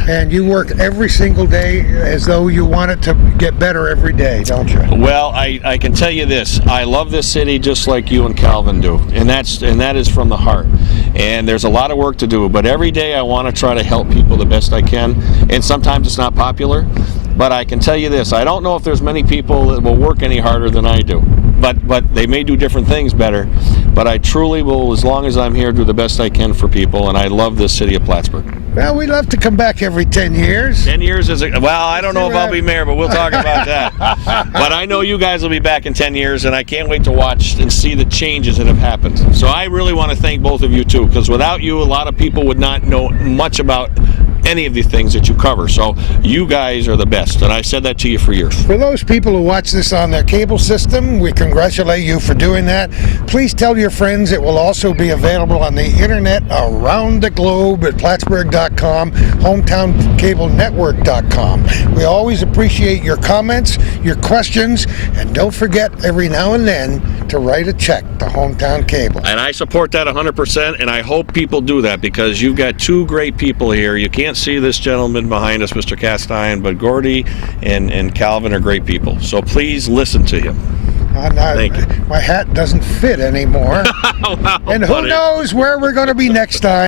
and you work every single day as though you want it to get better every day, don't you? Well, I can tell you this. I love this city just like you and Calvin do, and that is from the heart. And there's a lot of work to do, but every day I want to try to help people the best I can, and sometimes it's not popular. But I can tell you this, I don't know if there's many people that will work any harder than I do. But they may do different things better. But I truly will, as long as I'm here, do the best I can for people, and I love this city of Plattsburgh. Well, we love to come back every 10 years. 10 years is well, I don't know if I'll be mayor, but we'll talk about that. But I know you guys will be back in 10 years, and I can't wait to watch and see the changes that have happened. So I really want to thank both of you, too, because without you, a lot of people would not know much about any of the things that you cover. So you guys are the best, and I've said that to you for years. For those people who watch this on their cable system, we congratulate you for doing that. Please tell your friends it will also be available on the internet around the globe at Plattsburgh.com, HometownCableNetwork.com. We always appreciate your comments, your questions, and don't forget every now and then to write a check to Hometown Cable. And I support that 100%, and I hope people do that, because you've got two great people here. You can't see this gentleman behind us, Mr. Castine, but Gordy and Calvin are great people. So please listen to him. Thank you. My hat doesn't fit anymore. Wow, and who knows where we're going to be next time.